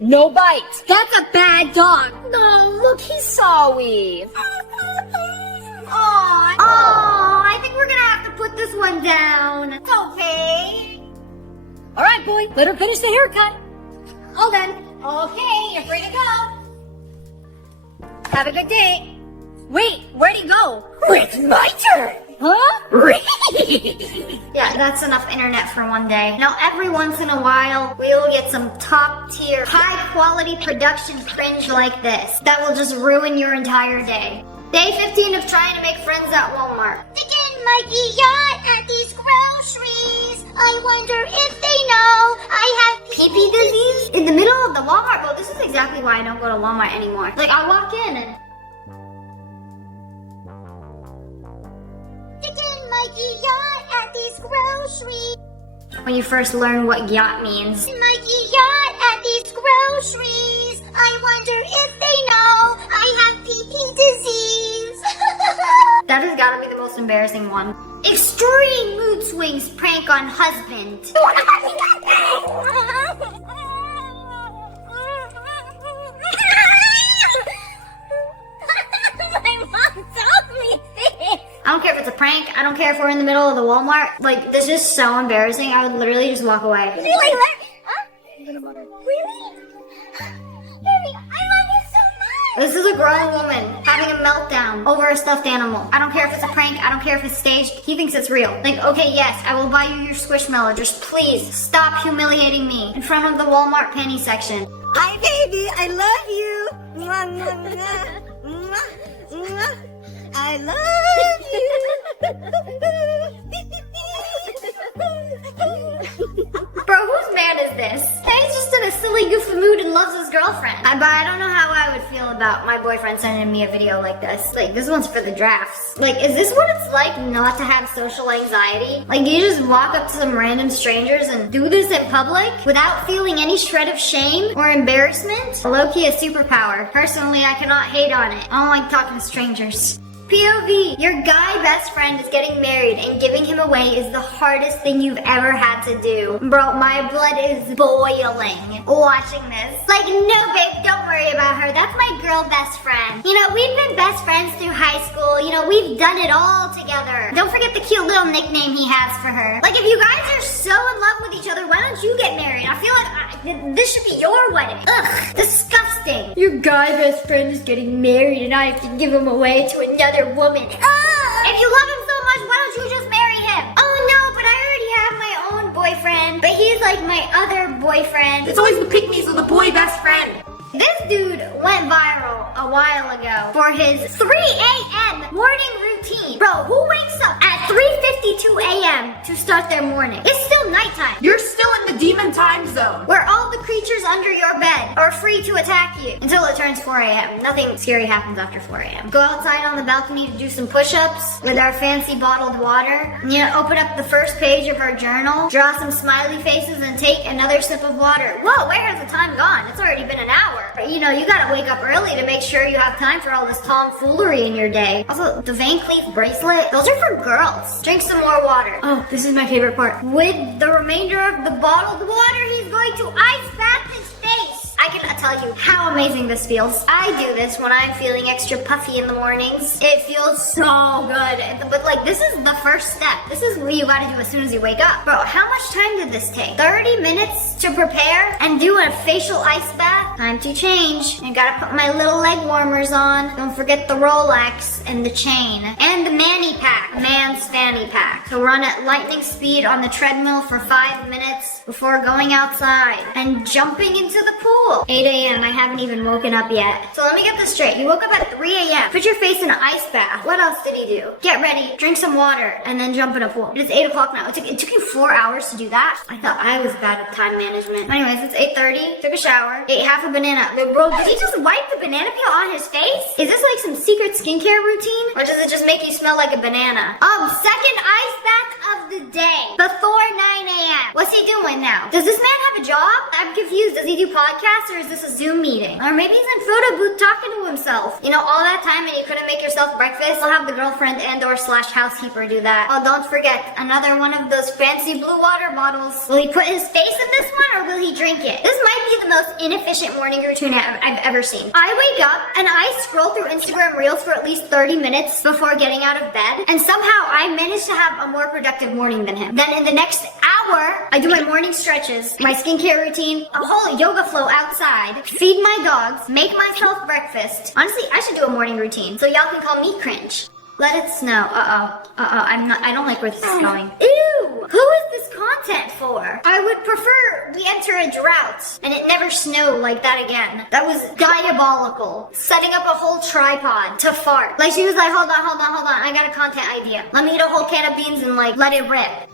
No bites. That's a bad dog. No, look, he's sorry. Oh, I think we're gonna have to put this one down. It's okay. All right, boy. Let her finish the haircut. All done. Okay, you're free to go. Have a good day. Wait, where'd he go? It's my turn. Huh? Yeah, that's enough internet for one day. Now, every once in a while, we will get some top tier, high quality production cringe like this that will just ruin your entire day. Day 15 of trying to make friends at Walmart. Again, Mikey, yacht at these groceries. I wonder if they know I have Pee-pee disease? In the middle of the Walmart? Well, this is exactly why I don't go to Walmart anymore. Like, I walk in and... Again, Mikey, yacht at these groceries. when you first learn what yacht means. Mikey, yacht at these groceries. I wonder if they know I have PP disease. That has gotta be the most embarrassing one. Extreme mood swings prank on husband. My mom told me this. I don't care if it's a prank. I don't care if we're in the middle of the Walmart. Like, this is so embarrassing. I would literally just walk away. Really? Huh? Really? Baby, I love you so much. This is a grown woman having a meltdown over a stuffed animal. I don't care if it's a prank. I don't care if it's staged. He thinks it's real. Like, okay, yes, I will buy you your Squishmallow. Just please stop humiliating me in front of the Walmart penny section. Hi, baby. I love you. Mwah, mwah, mwah. Mwah, mwah. I love Bro, whose man is this? He's just in a silly, goofy mood and loves his girlfriend. But I don't know how I would feel about my boyfriend sending me a video like this. Like, this one's for the drafts. Like, is this what it's like not to have social anxiety? Like, do you just walk up to some random strangers and do this in public without feeling any shred of shame or embarrassment? Low-key a superpower. Personally, I cannot hate on it. I don't like talking to strangers. POV, your guy best friend is getting married and giving him away is the hardest thing you've ever had to do. Bro, my blood is boiling watching this. Like, no babe, don't worry about her. That's my girl best friend. You know, we've been best friends through high school. You know, we've done it all together. Don't forget the cute little nickname he has for her. Like, if you guys are so in love with each other, why don't you get married? I feel like this should be your wedding. Ugh, disgusting. Your guy best friend is getting married and I have to give him away to another woman. If you love him so much, why don't you just marry him? Oh no, but I already have my own boyfriend. But he's like my other boyfriend. It's always the pick-me's of the boy best friend. This dude went viral a while ago for his 3 a.m. morning routine. Bro, who wakes up at 3:52 a.m. to start their morning? It's still nighttime. You're still in the demon time zone. Where all the creatures under your bed are free to attack you until it turns 4 a.m. Nothing scary happens after 4 a.m. Go outside on the balcony to do some push-ups with our fancy bottled water. You know, open up the first page of our journal, draw some smiley faces, and take another sip of water. Whoa, where has the time gone? It's already been an hour. You know, you gotta wake up early to make sure you have time for all this tomfoolery in your day. Also, the Van Cleef bracelet, those are for girls. Drink some more water. Oh, this is my favorite part. With the remainder of the bottled water, he's going to ice bath his face. I can tell you how amazing this feels. I do this when I'm feeling extra puffy in the mornings. It feels so good. But like, this is the first step. This is what you gotta do as soon as you wake up. Bro, how much time did this take? 30 minutes to prepare and do a facial ice bath? Time to change. I gotta put my little leg warmers on. Don't forget the Rolex and the chain. And the Manny pack. Man's fanny pack. To run at lightning speed on the treadmill for 5 minutes before going outside and jumping into the pool. 8 a.m. I haven't even woken up yet. So let me get this straight. You woke up at 3 a.m. Put your face in an ice bath. What else did he do? Get ready, drink some water, and then jump in a pool. It's 8 o'clock now. It took you 4 hours to do that? I thought I was bad at time management. Anyways, it's 8:30. Took a shower. Ate half a banana. Bro, did he just wipe the banana peel on his face? Is this like some secret skincare routine? Or does it just make you smell like a banana? Second ice bath of the day. Before 9 a.m. What's he doing now? Does this man have a job? I'm confused. Does he do podcasts or is this a Zoom meeting? Or maybe he's in photo booth talking to himself. You know, all that time and you couldn't make yourself breakfast? I'll have the girlfriend and or / housekeeper do that. Oh, don't forget, another one of those fancy blue water bottles. Will he put his face in this one or will he drink it? This might be the most inefficient morning routine I've ever seen. I wake up and I scroll through Instagram Reels for at least 30 minutes before getting out of bed, and somehow I manage to have a more productive morning than him. Then in the next hour, I do my morning stretches, my skincare routine, a whole yoga flow outside, feed my dogs, make myself breakfast. Honestly, I should do a morning routine so y'all can call me cringe. Let it snow. I don't like where this is going. Ew! Who is this content for? I would prefer we enter a drought and it never snowed like that again. That was diabolical. Setting up a whole tripod to fart. Like she was like, hold on. I got a content idea. Let me eat a whole can of beans and like, let it rip.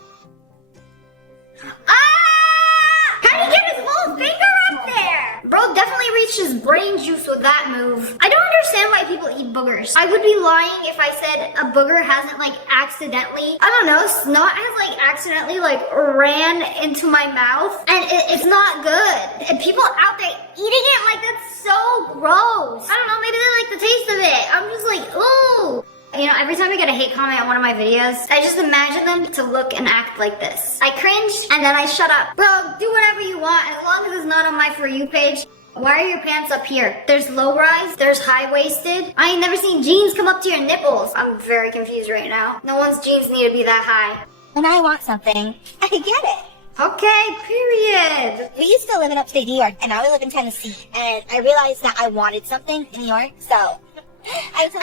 Ah! How'd he get his whole finger up there? Bro definitely reached his brain juice with that move. I don't understand why people eat boogers. I would be lying if I said a booger hasn't like accidentally, I don't know, snot has like accidentally like ran into my mouth and it's not good. And people out there eating it, like that's so gross. I don't know, maybe they like the taste of it. I'm just like, ooh. You know, every time I get a hate comment on one of my videos, I just imagine them to look and act like this. I cringe, and then I shut up. Bro, do whatever you want, as long as it's not on my For You page. Why are your pants up here? There's low-rise, there's high-waisted. I ain't never seen jeans come up to your nipples. I'm very confused right now. No one's jeans need to be that high. When I want something, I get it. Okay, period. We used to live in upstate New York, and now we live in Tennessee. And I realized that I wanted something in New York, so I told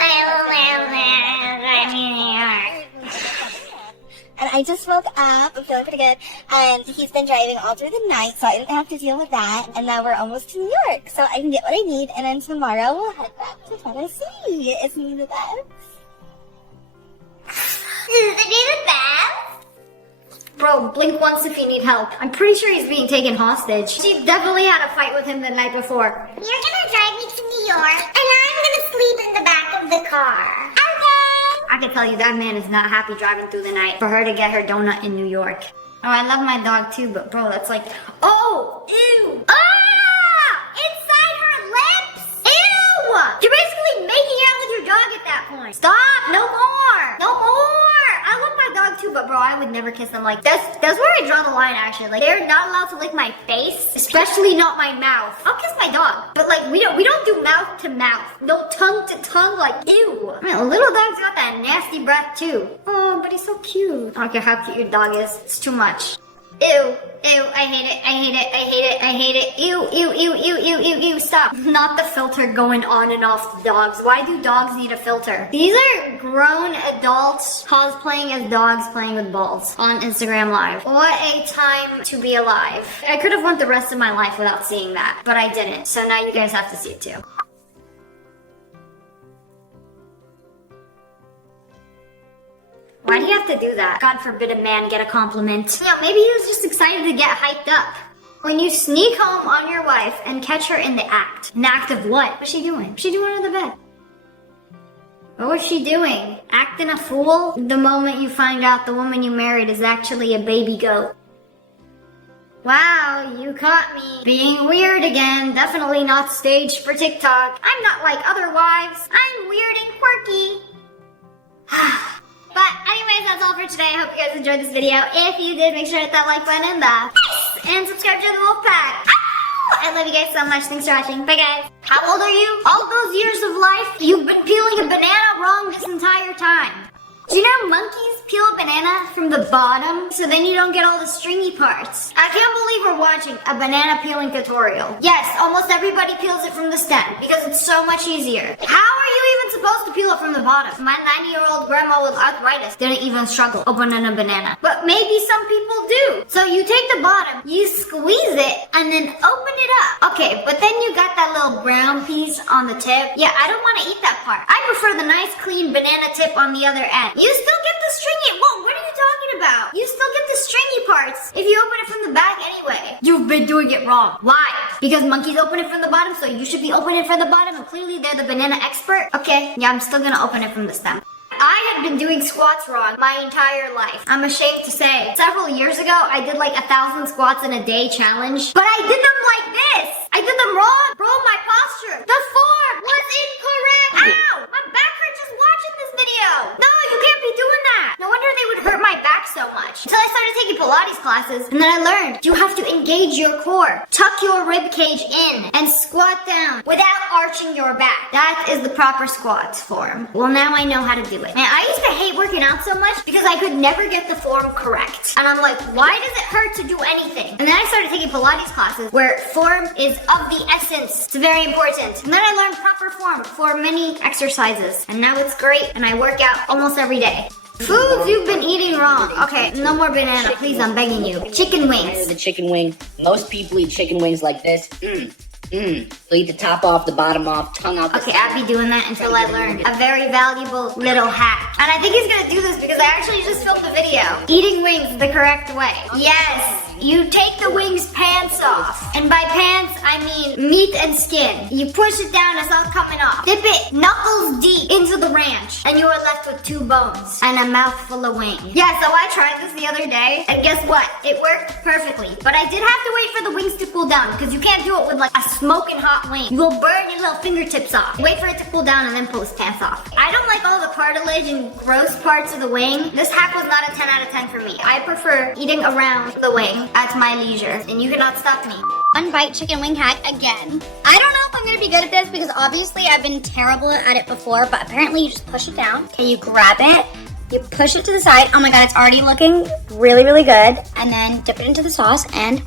and I just woke up, I'm feeling pretty good, and he's been driving all through the night, so I didn't have to deal with that, and now we're almost to New York, so I can get what I need, and then tomorrow we'll head back to Tennessee. Isn't he the best? Isn't he the best? Bro, blink once if you need help. I'm pretty sure he's being taken hostage. She definitely had a fight with him the night before. You're gonna drive me to New York, and I'm gonna sleep in the back of the car. Okay! I can tell you that man is not happy driving through the night for her to get her donut in New York. Oh, I love my dog too, but bro, that's like, oh, ew. Ah! Inside her lips? Ew! You're basically making out with your dog at that point. Stop, no more. No more. I love my dog too, but bro, I would never kiss them. Like, that's where I draw the line actually. Like, they're not allowed to lick my face, especially not my mouth. I'll kiss my dog, but like, we don't do mouth to mouth. No tongue to tongue, like, ew. I mean, a little dog's got that nasty breath too. Oh, but he's so cute. I don't care how cute your dog is. It's too much. Ew, ew, I hate it, I hate it, I hate it, I hate it. Ew, ew, ew, ew, ew, ew, ew, stop. Not the filter going on and off dogs. Why do dogs need a filter? These are grown adults cosplaying as dogs playing with balls on Instagram Live. What a time to be alive. I could have went the rest of my life without seeing that, but I didn't. So now you guys have to see it too. Why do you have to do that? God forbid a man get a compliment. Yeah, maybe he was just excited to get hyped up. When you sneak home on your wife and catch her in the act. An act of what? What's she doing? What's she doing under the bed? What was she doing? Acting a fool? The moment you find out the woman you married is actually a baby goat. Wow, you caught me being weird again. Definitely not staged for TikTok. I'm not like other wives. I'm weird and quirky. But anyways, that's all for today. I hope you guys enjoyed this video. If you did, make sure to hit that like button and subscribe to the Wolf Pack. I love you guys so much. Thanks for watching. Bye, guys. How old are you? All those years of life, you've been peeling a banana wrong this entire time. Do you know monkeys peel a banana from the bottom so then you don't get all the stringy parts? I can't believe we're watching a banana peeling tutorial. Yes, almost everybody peels it from the stem because it's so much easier. How are you even supposed to peel it from the bottom? My 90-year-old grandma with arthritis didn't even struggle opening a banana. But maybe some people do. So you take the bottom, you squeeze it, and then open it up. Okay, but then you got that little brown piece on the tip. Yeah, I don't want to eat that part. I prefer the nice clean banana tip on the other end. You still get the stringy. Whoa, what are you talking about? You still get the stringy parts if you open it from the back anyway. You've been doing it wrong. Why? Because monkeys open it from the bottom, so you should be opening it from the bottom, and clearly they're the banana expert. Okay, yeah, I'm still gonna open it from the stem. I had been doing squats wrong my entire life. I'm ashamed to say. Several years ago, I did like 1,000 squats in a day challenge, but I did them like this. I did them wrong. Bro, my posture, the form was incorrect. Ow! My back hurt just watching this video. No, you can't be doing that. No wonder they would hurt my back so much. Until I started taking Pilates classes, and then I learned you have to engage your core, tuck your rib cage in, and squat down without arching your back. That is the proper squat form. Well, now I know how to do it. Man, I used to hate working out so much because I could never get the form correct. And I'm like, why does it hurt to do anything? And then I started taking Pilates classes where form is of the essence. It's very important. And then I learned proper form for many exercises. And now it's great, and I work out almost every day. Foods you've been eating wrong. Okay, no more banana, please, I'm begging you. Chicken wings. The chicken wing. Most people eat chicken wings like this. They'll eat the top off, the bottom off, tongue out. Okay, I'd be doing that until I learned a very valuable little hack. And I think he's gonna do this because I actually just filmed a video. Eating wings the correct way. Yes, you take the wings pants off. And by pants, I mean meat and skin. You push it down, it's all coming off. Dip it knuckles deep into the ranch, and you are left with 2 bones and a mouthful of wings. Yeah, so I tried this the other day, and guess what? It worked perfectly. But I did have to wait for the wings to cool down because you can't do it with like a smoking hot wing. You will burn your little fingertips off. Wait for it to cool down and then pull his pants off. I don't like all the cartilage and gross parts of the wing. This hack was not a 10 out of 10 for me. I prefer eating around the wing at my leisure, and you cannot stop me. One bite chicken wing hack again. I don't know if I'm gonna be good at this because obviously I've been terrible at it before, but apparently you just push it down. Okay, you grab it, you push it to the side. Oh my god, it's already looking really, really good. And then dip it into the sauce and...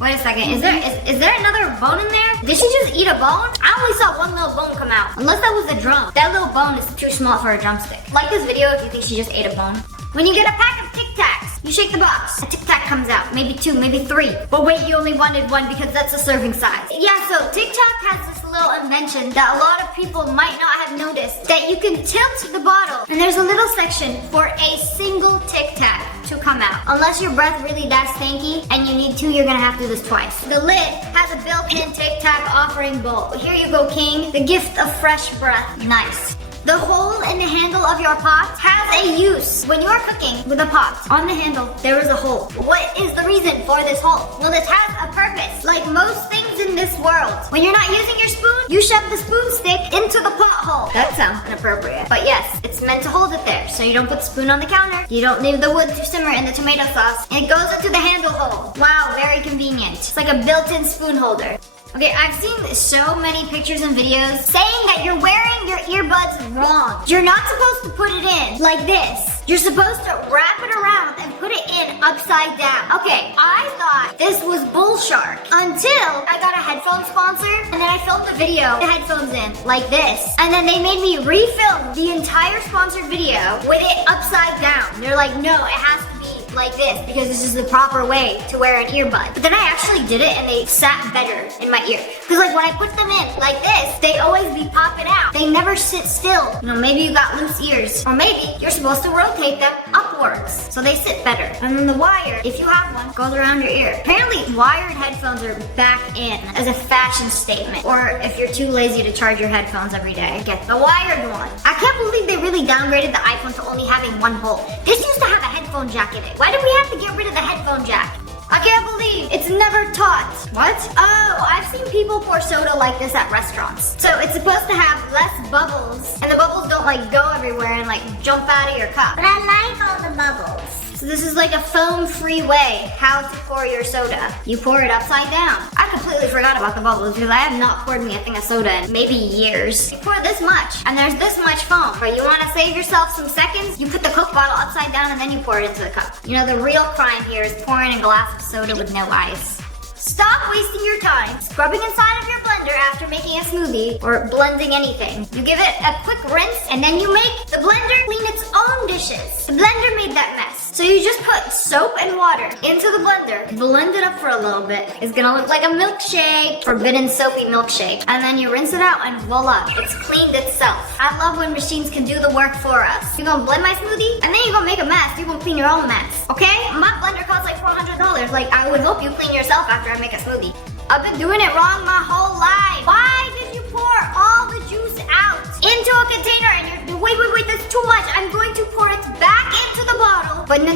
Wait a second, is there another bone in there? Did she just eat a bone? I only saw one little bone come out. Unless that was a drum. That little bone is too small for a drumstick. Like this video if you think she just ate a bone. When you get a pack of Tic Tacs, you shake the box. A Tic Tac comes out, maybe 2, maybe 3. But wait, you only wanted 1 because that's the serving size. Yeah, so TikTok has this little invention that a lot of people might not have noticed. That you can tilt the bottle, and there's a little section for a single Tic Tac to come out. Unless your breath really that stanky and you need to, you're gonna have to do this twice. The lid has a built-in Tic Tac offering bowl. Here you go, king. The gift of fresh breath. Nice. The hole in the handle of your pot has a use. When you are cooking with a pot, on the handle, there is a hole. What is the reason for this hole? Well, this has a purpose. Like most things in this world, when you're not using your spoon, you shove the spoon stick into the pot hole. That sounds inappropriate. But yes, it's meant to hold it there. So you don't put the spoon on the counter. You don't leave the wood to simmer in the tomato sauce. It goes into the handle hole. Wow, very convenient. It's like a built-in spoon holder. Okay, I've seen so many pictures and videos saying that you're wearing your earbuds wrong. You're not supposed to put it in like this. You're supposed to wrap it around and put it in upside down. Okay, I thought this was bull shark until I got a headphone sponsor, and then I filmed the video, the headphones in like this. And then they made me refilm the entire sponsored video with it upside down. They're like, no, it has to be like this because this is the proper way to wear an earbud. But then I actually did it and they sat better in my ear. Because like when I put them in like this, they always be popping out. They never sit still. You know, maybe you got loose ears, or maybe you're supposed to rotate them upwards so they sit better. And then the wire, if you have one, goes around your ear. Apparently wired headphones are back in as a fashion statement. Or if you're too lazy to charge your headphones every day, get the wired one. I can't believe they really downgraded the iPhone to only having 1 hole. This used to have a headphone jack in it. Why did we have to get rid of the headphone jack? I can't believe it's never taught. What? Oh, I've seen people pour soda like this at restaurants. So it's supposed to have less bubbles, and the bubbles don't like go everywhere and like jump out of your cup. But I like all the bubbles. So this is like a foam-free way how to pour your soda. You pour it upside down. I completely forgot about the bubbles because I have not poured me a thing of soda in maybe years. You pour this much, and there's this much foam. But you want to save yourself some seconds? You put the Coke bottle upside down and then you pour it into the cup. You know, the real crime here is pouring a glass of soda with no ice. Stop wasting your time scrubbing inside of your blender after making a smoothie or blending anything. You give it a quick rinse and then you make the blender clean its own dishes. The blender made that mess. So you just put soap and water into the blender, blend it up for a little bit. It's gonna look like a milkshake, forbidden soapy milkshake. And then you rinse it out and voila, it's cleaned itself. I love when machines can do the work for us. You're gonna blend my smoothie and then you're gonna make a mess. You're gonna clean your own mess, okay? My blender costs like $400. Like, I would hope you clean yourself after I make a smoothie. I've been doing it wrong my whole life. Why did you pour all the juice out into a container and you're, wait, that's too much. I'm going to pour it back into the bottle. But no,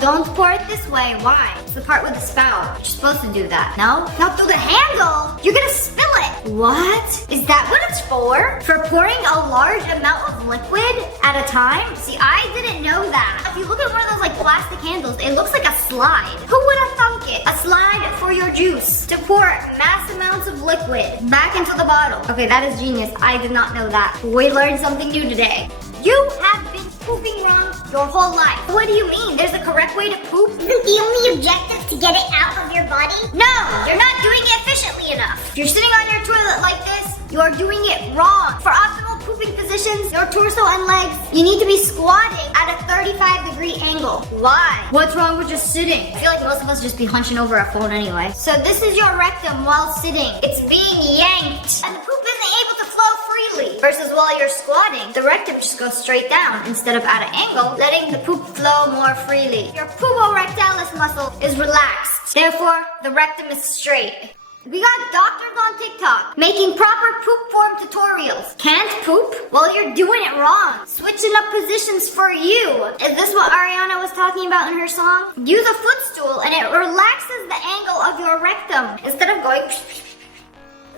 don't pour it this way. Why? It's the part with the spout. You're supposed to do that. No? Not through the handle. You're gonna spill it. What? Is that what it's for? For pouring a large amount of liquid at a time? See, I didn't know that. If you look at one of those like plastic handles, it looks like a slide. Who would have thunk it? A slide for your juice to pour mass amounts of liquid back into the bottle. Okay, that is genius. I did not know that. We learned something new today. You have been pooping wrong your whole life. What do you mean? There's a correct way to poop? Isn't the only objective to get it out of your body? No, you're not doing it efficiently enough. If you're sitting on your toilet like this, you are doing it wrong. For optimal pooping positions, your torso and legs, you need to be squatting at a 35-degree angle. Why? What's wrong with just sitting? I feel like most of us just be hunching over a phone anyway. So this is your rectum while sitting. It's being yanked, and the poop isn't able to flow freely. Versus while you're squatting, the rectum just goes straight down instead of at an angle, letting the poop flow more freely. Your puborectalis muscle is relaxed. Therefore, the rectum is straight. We got doctors on TikTok making proper poop form tutorials. Can't poop? Well, you're doing it wrong. Switching up positions for you. Is this what Ariana was talking about in her song? Use a footstool and it relaxes the angle of your rectum instead of going...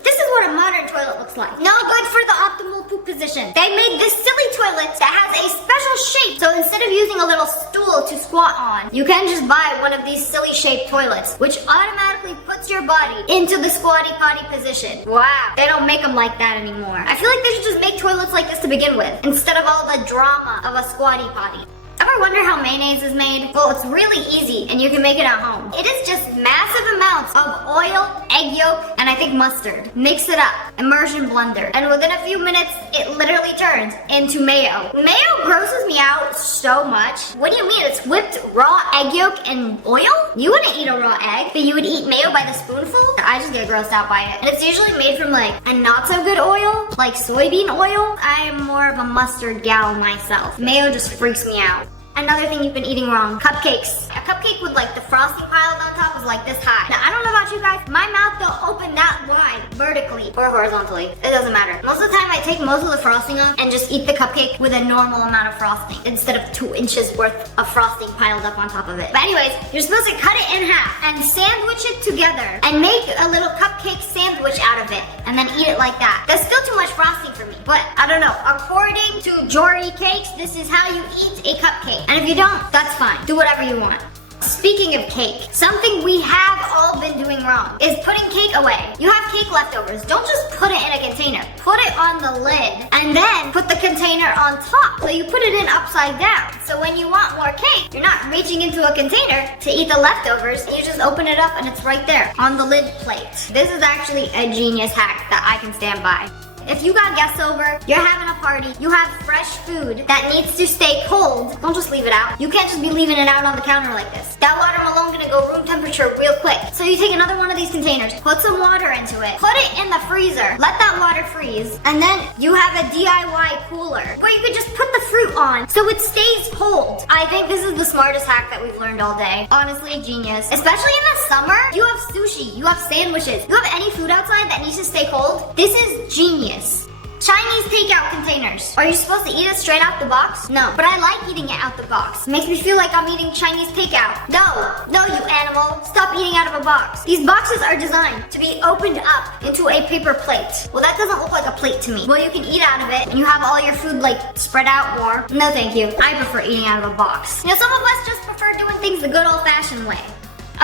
This is what a modern toilet looks like. No good for the optimal poop position. They made this silly toilet that has a special shape. So instead of using a little stool to squat on, you can just buy one of these silly shaped toilets, which automatically puts your body into the squatty potty position. Wow. They don't make them like that anymore. I feel like they should just make toilets like this to begin with, instead of all the drama of a squatty potty. Ever wonder how mayonnaise is made? Well, it's really easy and you can make it at home. It is just massive amounts of oil, egg yolk, and I think mustard. Mix it up, immersion blender, and within a few minutes, it literally turns into mayo. Mayo grosses me out so much. What do you mean? It's whipped raw egg yolk and oil? You wouldn't eat a raw egg, but you would eat mayo by the spoonful? I just get grossed out by it. And it's usually made from like a not so good oil, like soybean oil. I am more of a mustard gal myself. Mayo just freaks me out. Another thing you've been eating wrong, cupcakes. A cupcake with like the frosting piled on top is like this high. Now, I don't know about you guys, my mouth don't open that wide, vertically or horizontally. It doesn't matter. Most of the time I take most of the frosting off and just eat the cupcake with a normal amount of frosting instead of 2 inches worth of frosting piled up on top of it. But anyways, you're supposed to cut it in half and sandwich it together and make a little cupcake sandwich out of it and then eat it like that. That's still too much frosting for me, but I don't know. According to Jory Cakes, this is how you eat a cupcake. And if you don't, that's fine. Do whatever you want. Speaking of cake, something we have all been doing wrong is putting cake away. You have cake leftovers. Don't just put it in a container. Put it on the lid and then put the container on top. So you put it in upside down. So when you want more cake, you're not reaching into a container to eat the leftovers. You just open it up and it's right there on the lid plate. This is actually a genius hack that I can stand by. If you got guests over, you're having a party, you have fresh food that needs to stay cold, don't just leave it out. You can't just be leaving it out on the counter like this. That water alone gonna go room temperature real quick. So you take another one of these containers, put some water into it, put it in the freezer, let that water freeze, and then you have a DIY cooler where you could just put the fruit on so it stays cold. I think this is the smartest hack that we've learned all day. Honestly, genius. Especially in the summer, you have sushi, you have sandwiches, you have any food outside that needs to stay cold. This is genius. Chinese takeout containers. Are you supposed to eat it straight out the box? No, but I like eating it out the box. It makes me feel like I'm eating Chinese takeout. No, you animal. Stop stop eating out of a box. These boxes are designed to be opened up into a paper plate. Well, that doesn't look like a plate to me. Well, you can eat out of it and you have all your food like spread out more. No, thank you. I prefer eating out of a box. You know, some of us just prefer doing things the good old-fashioned way.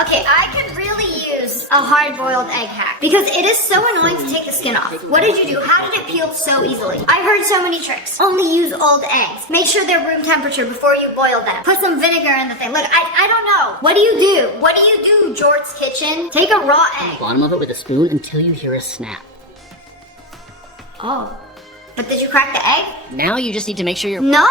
Okay, I could really use a hard-boiled egg hack because it is so annoying to take the skin off. What did you do? How did it peel so easily? I heard so many tricks. Only use old eggs. Make sure they're room temperature before you boil them. Put some vinegar in the thing. Look, I don't know. What do you do? What do you do, Jort's Kitchen? Take a raw egg. Bottom of it with a spoon until you hear a snap. Oh. But did you crack the egg? Now you just need to make sure you're... No!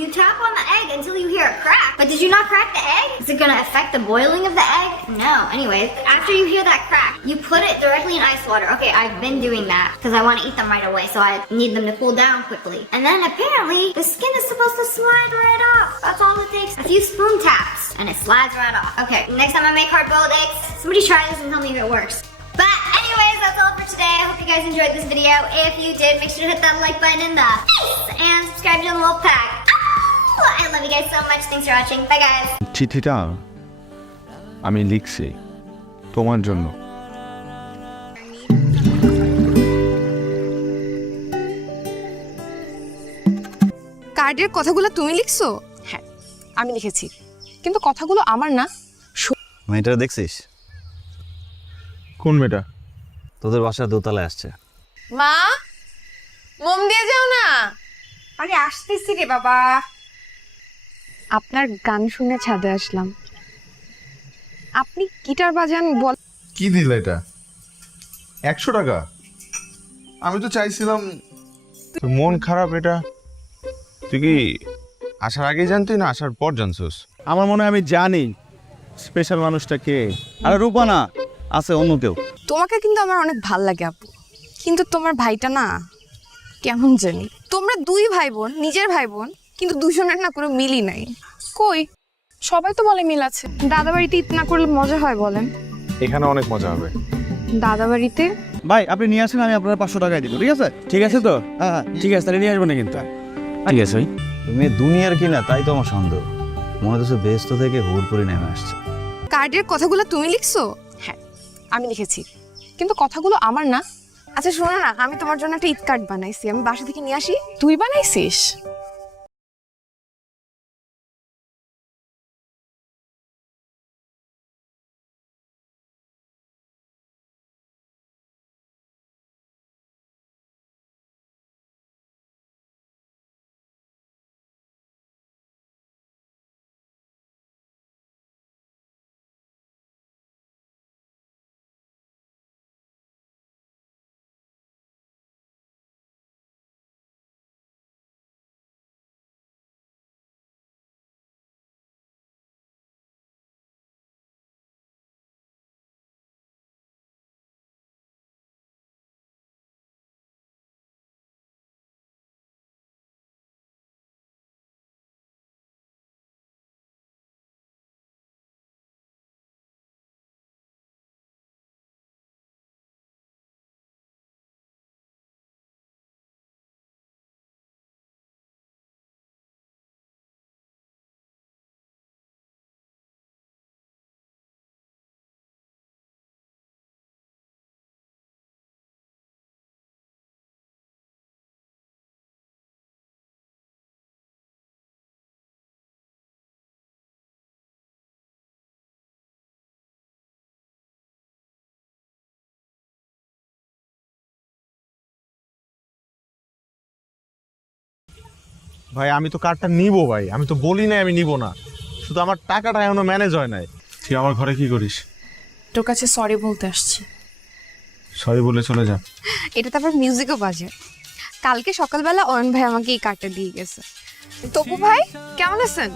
You tap on the egg until you hear a crack. But did you not crack the egg? Is it gonna affect the boiling of the egg? No. Anyways, after you hear that crack, you put it directly in ice water. Okay, I've been doing that because I want to eat them right away, so I need them to cool down quickly. And then apparently, the skin is supposed to slide right off. That's all it takes. A few spoon taps, and it slides right off. Okay, next time I make hard-boiled eggs, somebody try this and tell me if it works. But anyways, that's all for today. I hope you guys enjoyed this video. If you did, make sure to hit that like button in the face and subscribe to the Wolf Pack. Oh, I love you guys so much. Thanks for watching. Bye, guys. চিঠিটা আমি লিখছি তোমার জন্য। কার্ডের কথাগুলো তুমি লিখছো? হ্যাঁ, আমি লিখেছি, কিন্তু কথাগুলো আমার না। মেয়েটা দেখছিস? কোন মেয়েটা? তোদের বাসার দোতলায় আসছে। মা, মোম দিয়ে যাও না। আরে আসতেছি রে বাবা। আপনার গান শুনে ছাদে আসলাম। আপনি গিটার বাজান বল। কি দিল এটা? 100 টাকা? আমি তো চাইছিলাম। তোর মন খারাপ এটা তুই কি আসার আগেই জানতি না আসার পর জানছস? আমার মনে হয় আমি জানি স্পেশাল মানুষটা কে। আরে রূপা না, আছে অন্য কেউ। তোমাকে কিন্তু আমার অনেক ভাল লাগে আপু, কিন্তু তোমার ভাইটা না কেমন জানি। তোমরা দুই ভাই বোন, নিজের ভাই বোন, কিন্তু দুজনের না কোনো মিলই নাই। কই, সবাই তো বলে মিল আছে। দাদা বাড়িতে ঈদ না করলে মজা হয় বলেন? এখানে অনেক মজা হবে। দাদা বাড়িতে ভাই আপনি নিয়ে আসেন, আমি আপনার 500 টাকায় দিব, ঠিক আছে? ঠিক আছে তো? হ্যাঁ ঠিক আছে, তাহলে নিয়ে আসবো না কিন্তু। ঠিক আছে ভাই। তুমি দুনিয়ার কি না তাই তো আমার সন্দেহ। মনে হচ্ছে বেস্ত থেকে হুড়পুরি নেমে আসছে। কার্ডের কথাগুলো তুমি লিখছো? হ্যাঁ, আমি লিখেছি, কিন্তু কথাগুলো আমার না। আচ্ছা শোনো না, আমি তোমার জন্য একটা ঈদ কার্ড বানাইছি, আমি বাসা থেকে নিয়ে আসি। তুই বানাইছিস? ভাই আমি তো কার্ডটা নিব ভাই, আমি তো বলি না আমি নিব না, শুধু আমার টাকাটা এখনো ম্যানেজ হয় নাই। তুই আমার ঘরে কি করিস? তোর কাছে সরি বলতে আসছি। সরি বলে চলে যা। এটা তো আবার মিউজিকও বাজে। কালকে সকালবেলা অয়ন ভাই আমাকে এই কার্ডটা দিয়ে গেছে। তপু ভাই কেমন আছেন?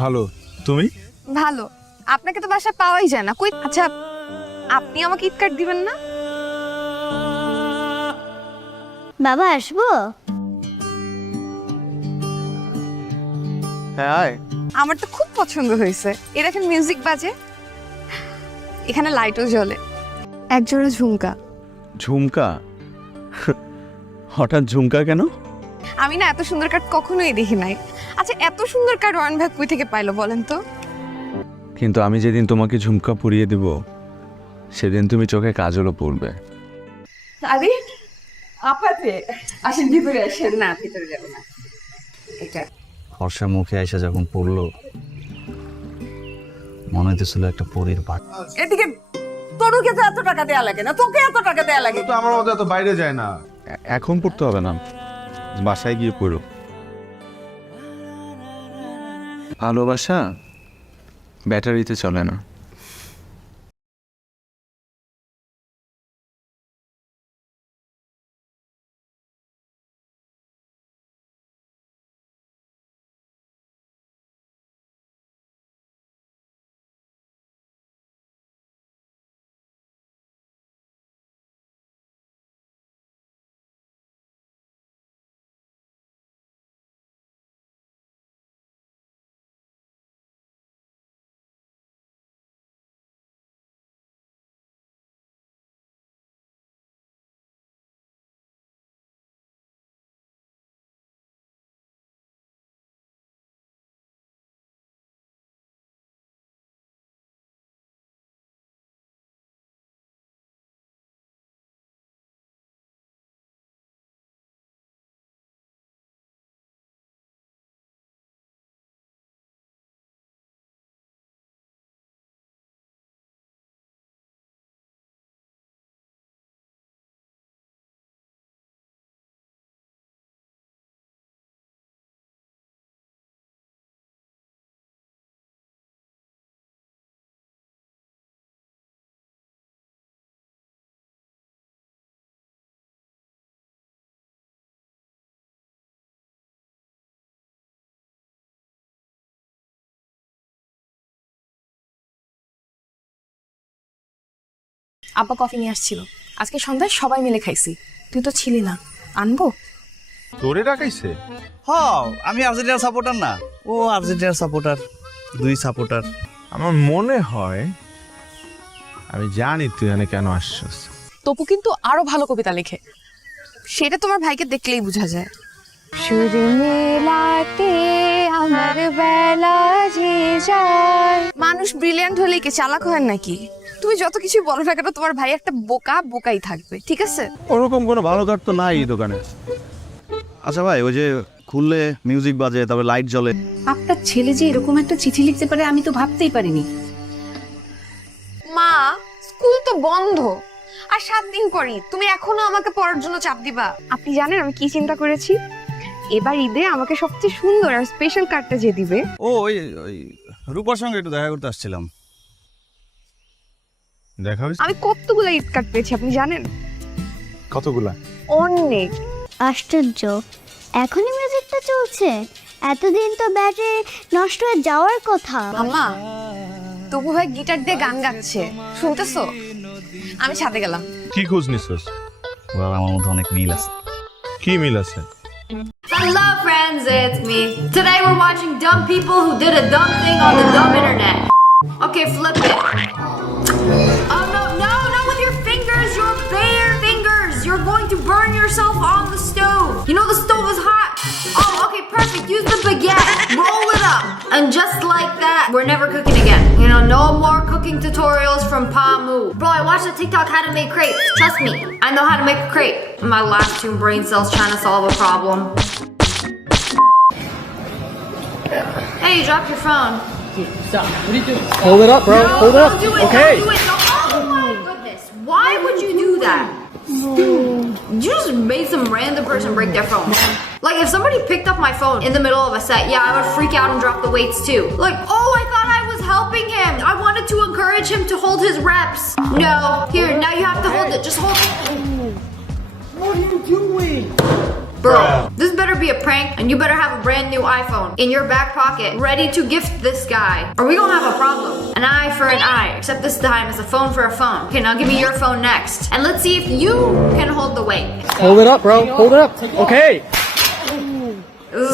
ভালো, তুমি? ভালো। আপনাকে তো বাসায় পাওয়াই যায় না। কই, আচ্ছা আপনি আমাকে ঈদ কার্ড দিবেন না? বাবা আসবো? হ্যাঁ, আমার তো খুব পছন্দ হয়েছে। এ দেখেন মিউজিক বাজে, এখানে লাইটও জ্বলে, একজোড়া ঝুমকা। ঝুমকা? হঠাৎ ঝুমকা কেন? আমি না এত সুন্দর কার্ড কখনোই দেখি নাই। আচ্ছা এত সুন্দর কার্ড অয়ন ভাই কই থেকে পাইলো বলেন তো? কিন্তু আমি যেদিন তোমাকে ঝুমকা পরিয়ে দেব সেদিন তুমি চোখে কাজলও পড়বে। আরে আপাতে আসেন ভিতরে আসেন। না ভিতরে যাবো না, এটা ফর্সা মুখে এসে যখন পড়লো মনে হইতেছিল একটা পরীর বাট। এদিকে তোরকে তো এত টাকা দেয়া লাগে না, তোকে এত টাকা দেয়া লাগে। তো আমার মতো এত বাইরে যায় না। এখন পড়তে হবে না, বাসায় গিয়ে পড়ো। ভালোবাসা ব্যাটারিতে চলে না। আব্বা কফি নিয়ে আসছিল, আজকে সন্ধ্যায় সবাই মিলে খাইছি। তুই তো ছিলি না, আনবো? তোরে ডাকাইছে? আমি আর্জেন্টিনার সাপোর্টার না, ও আর্জেন্টিনার সাপোর্টার, দুই সাপোর্টার। আমার মনে হয় আমি জানি তুই এখানে কেন আসছিস। তপু কিন্তু আরো ভালো কবিতা লেখে, সেটা তোমার ভাইকে দেখলেই বোঝা যায়। সুর মেলাতে আমার বেলা যে যায়। মানুষ ব্রিলিয়ান্ট হলেই কি চালাক হয় নাকি? তুমি যত কিছু বলো না কেন, তোমার ভাই একটা বোকাই থাকবে, ঠিক আছে? ওরকম কোনো ভালো কার্ড তো নাই এই দোকানে। আচ্ছা ভাই, ওই যে খুললে মিউজিক বাজে, তারপরে লাইট জ্বলে। আপনার ছেলে যে এরকম একটা চিঠি লিখতে পারে আমি তো ভাবতেই পারিনি। মা, স্কুল তো বন্ধ আর 7 দিন পরই, তুমি এখনো আমাকে পড়ার জন্য চাপ দিবা? আপনি জানেন আমি কি চিন্তা করেছি? এবার ঈদে আমাকে সবচেয়ে সুন্দর আর স্পেশাল কার্ডটা যে দিবে। ও ওই রূপার সঙ্গে একটু দেখা করতে আসছিলাম। দেখা হয়েছে? আমি কতগুলো ঈদ কার্ড পেয়েছি আপনি জানেন? কতগুলা? অনেক। আশ্চর্য, এখনই মিউজিকটা চলছে? এতদিন তো ব্যাটারি নষ্ট হয়ে যাওয়ার কথা। আম্মা, তবু ভাই গিটার দিয়ে গান গাচ্ছে, শুনতেছো? আমি ছাদে গেলাম। কি খোঁজ নিছিস? ওর আমার মধ্যে অনেক মিল আছে। কি মিল আছে? Hello friends, it's me. Today we're watching dumb people who did a dumb thing on the dumb internet. Okay, flip it. Oh no, with your fingers, your bare fingers. You're going to burn yourself on the stove. You know the stove is hot. Oh, okay, perfect. Use the baguette. Roll it up. And just like that, we're never cooking again. You know, no more cooking tutorials from Pamu. Bro, I watched a TikTok how to make crepes. Trust me, I know how to make a crepe. My last 2 brain cells trying to solve a problem. Hey, you dropped your phone. Stop. What are you doing? Hold it up, bro. No, Hold it up. don't do it. Okay. Don't do it. Oh my goodness. Why would you do that? You just made some random person break their phone. Like, if somebody picked up my phone in the middle of a set, yeah, I would freak out and drop the weights too. Like, oh, I thought I was helping him. I wanted to encourage him to hold his reps. No. Here, now you have to hold it. Just hold it. What are you doing? Bro, this better be a prank, and you better have a brand new iPhone in your back pocket, ready to gift this guy, or we gonna have a problem. An eye for an eye, except this time it's a phone for a phone. Okay, now give me your phone next, and let's see if you can hold the weight. Hold it up, bro. Hold it up. Okay.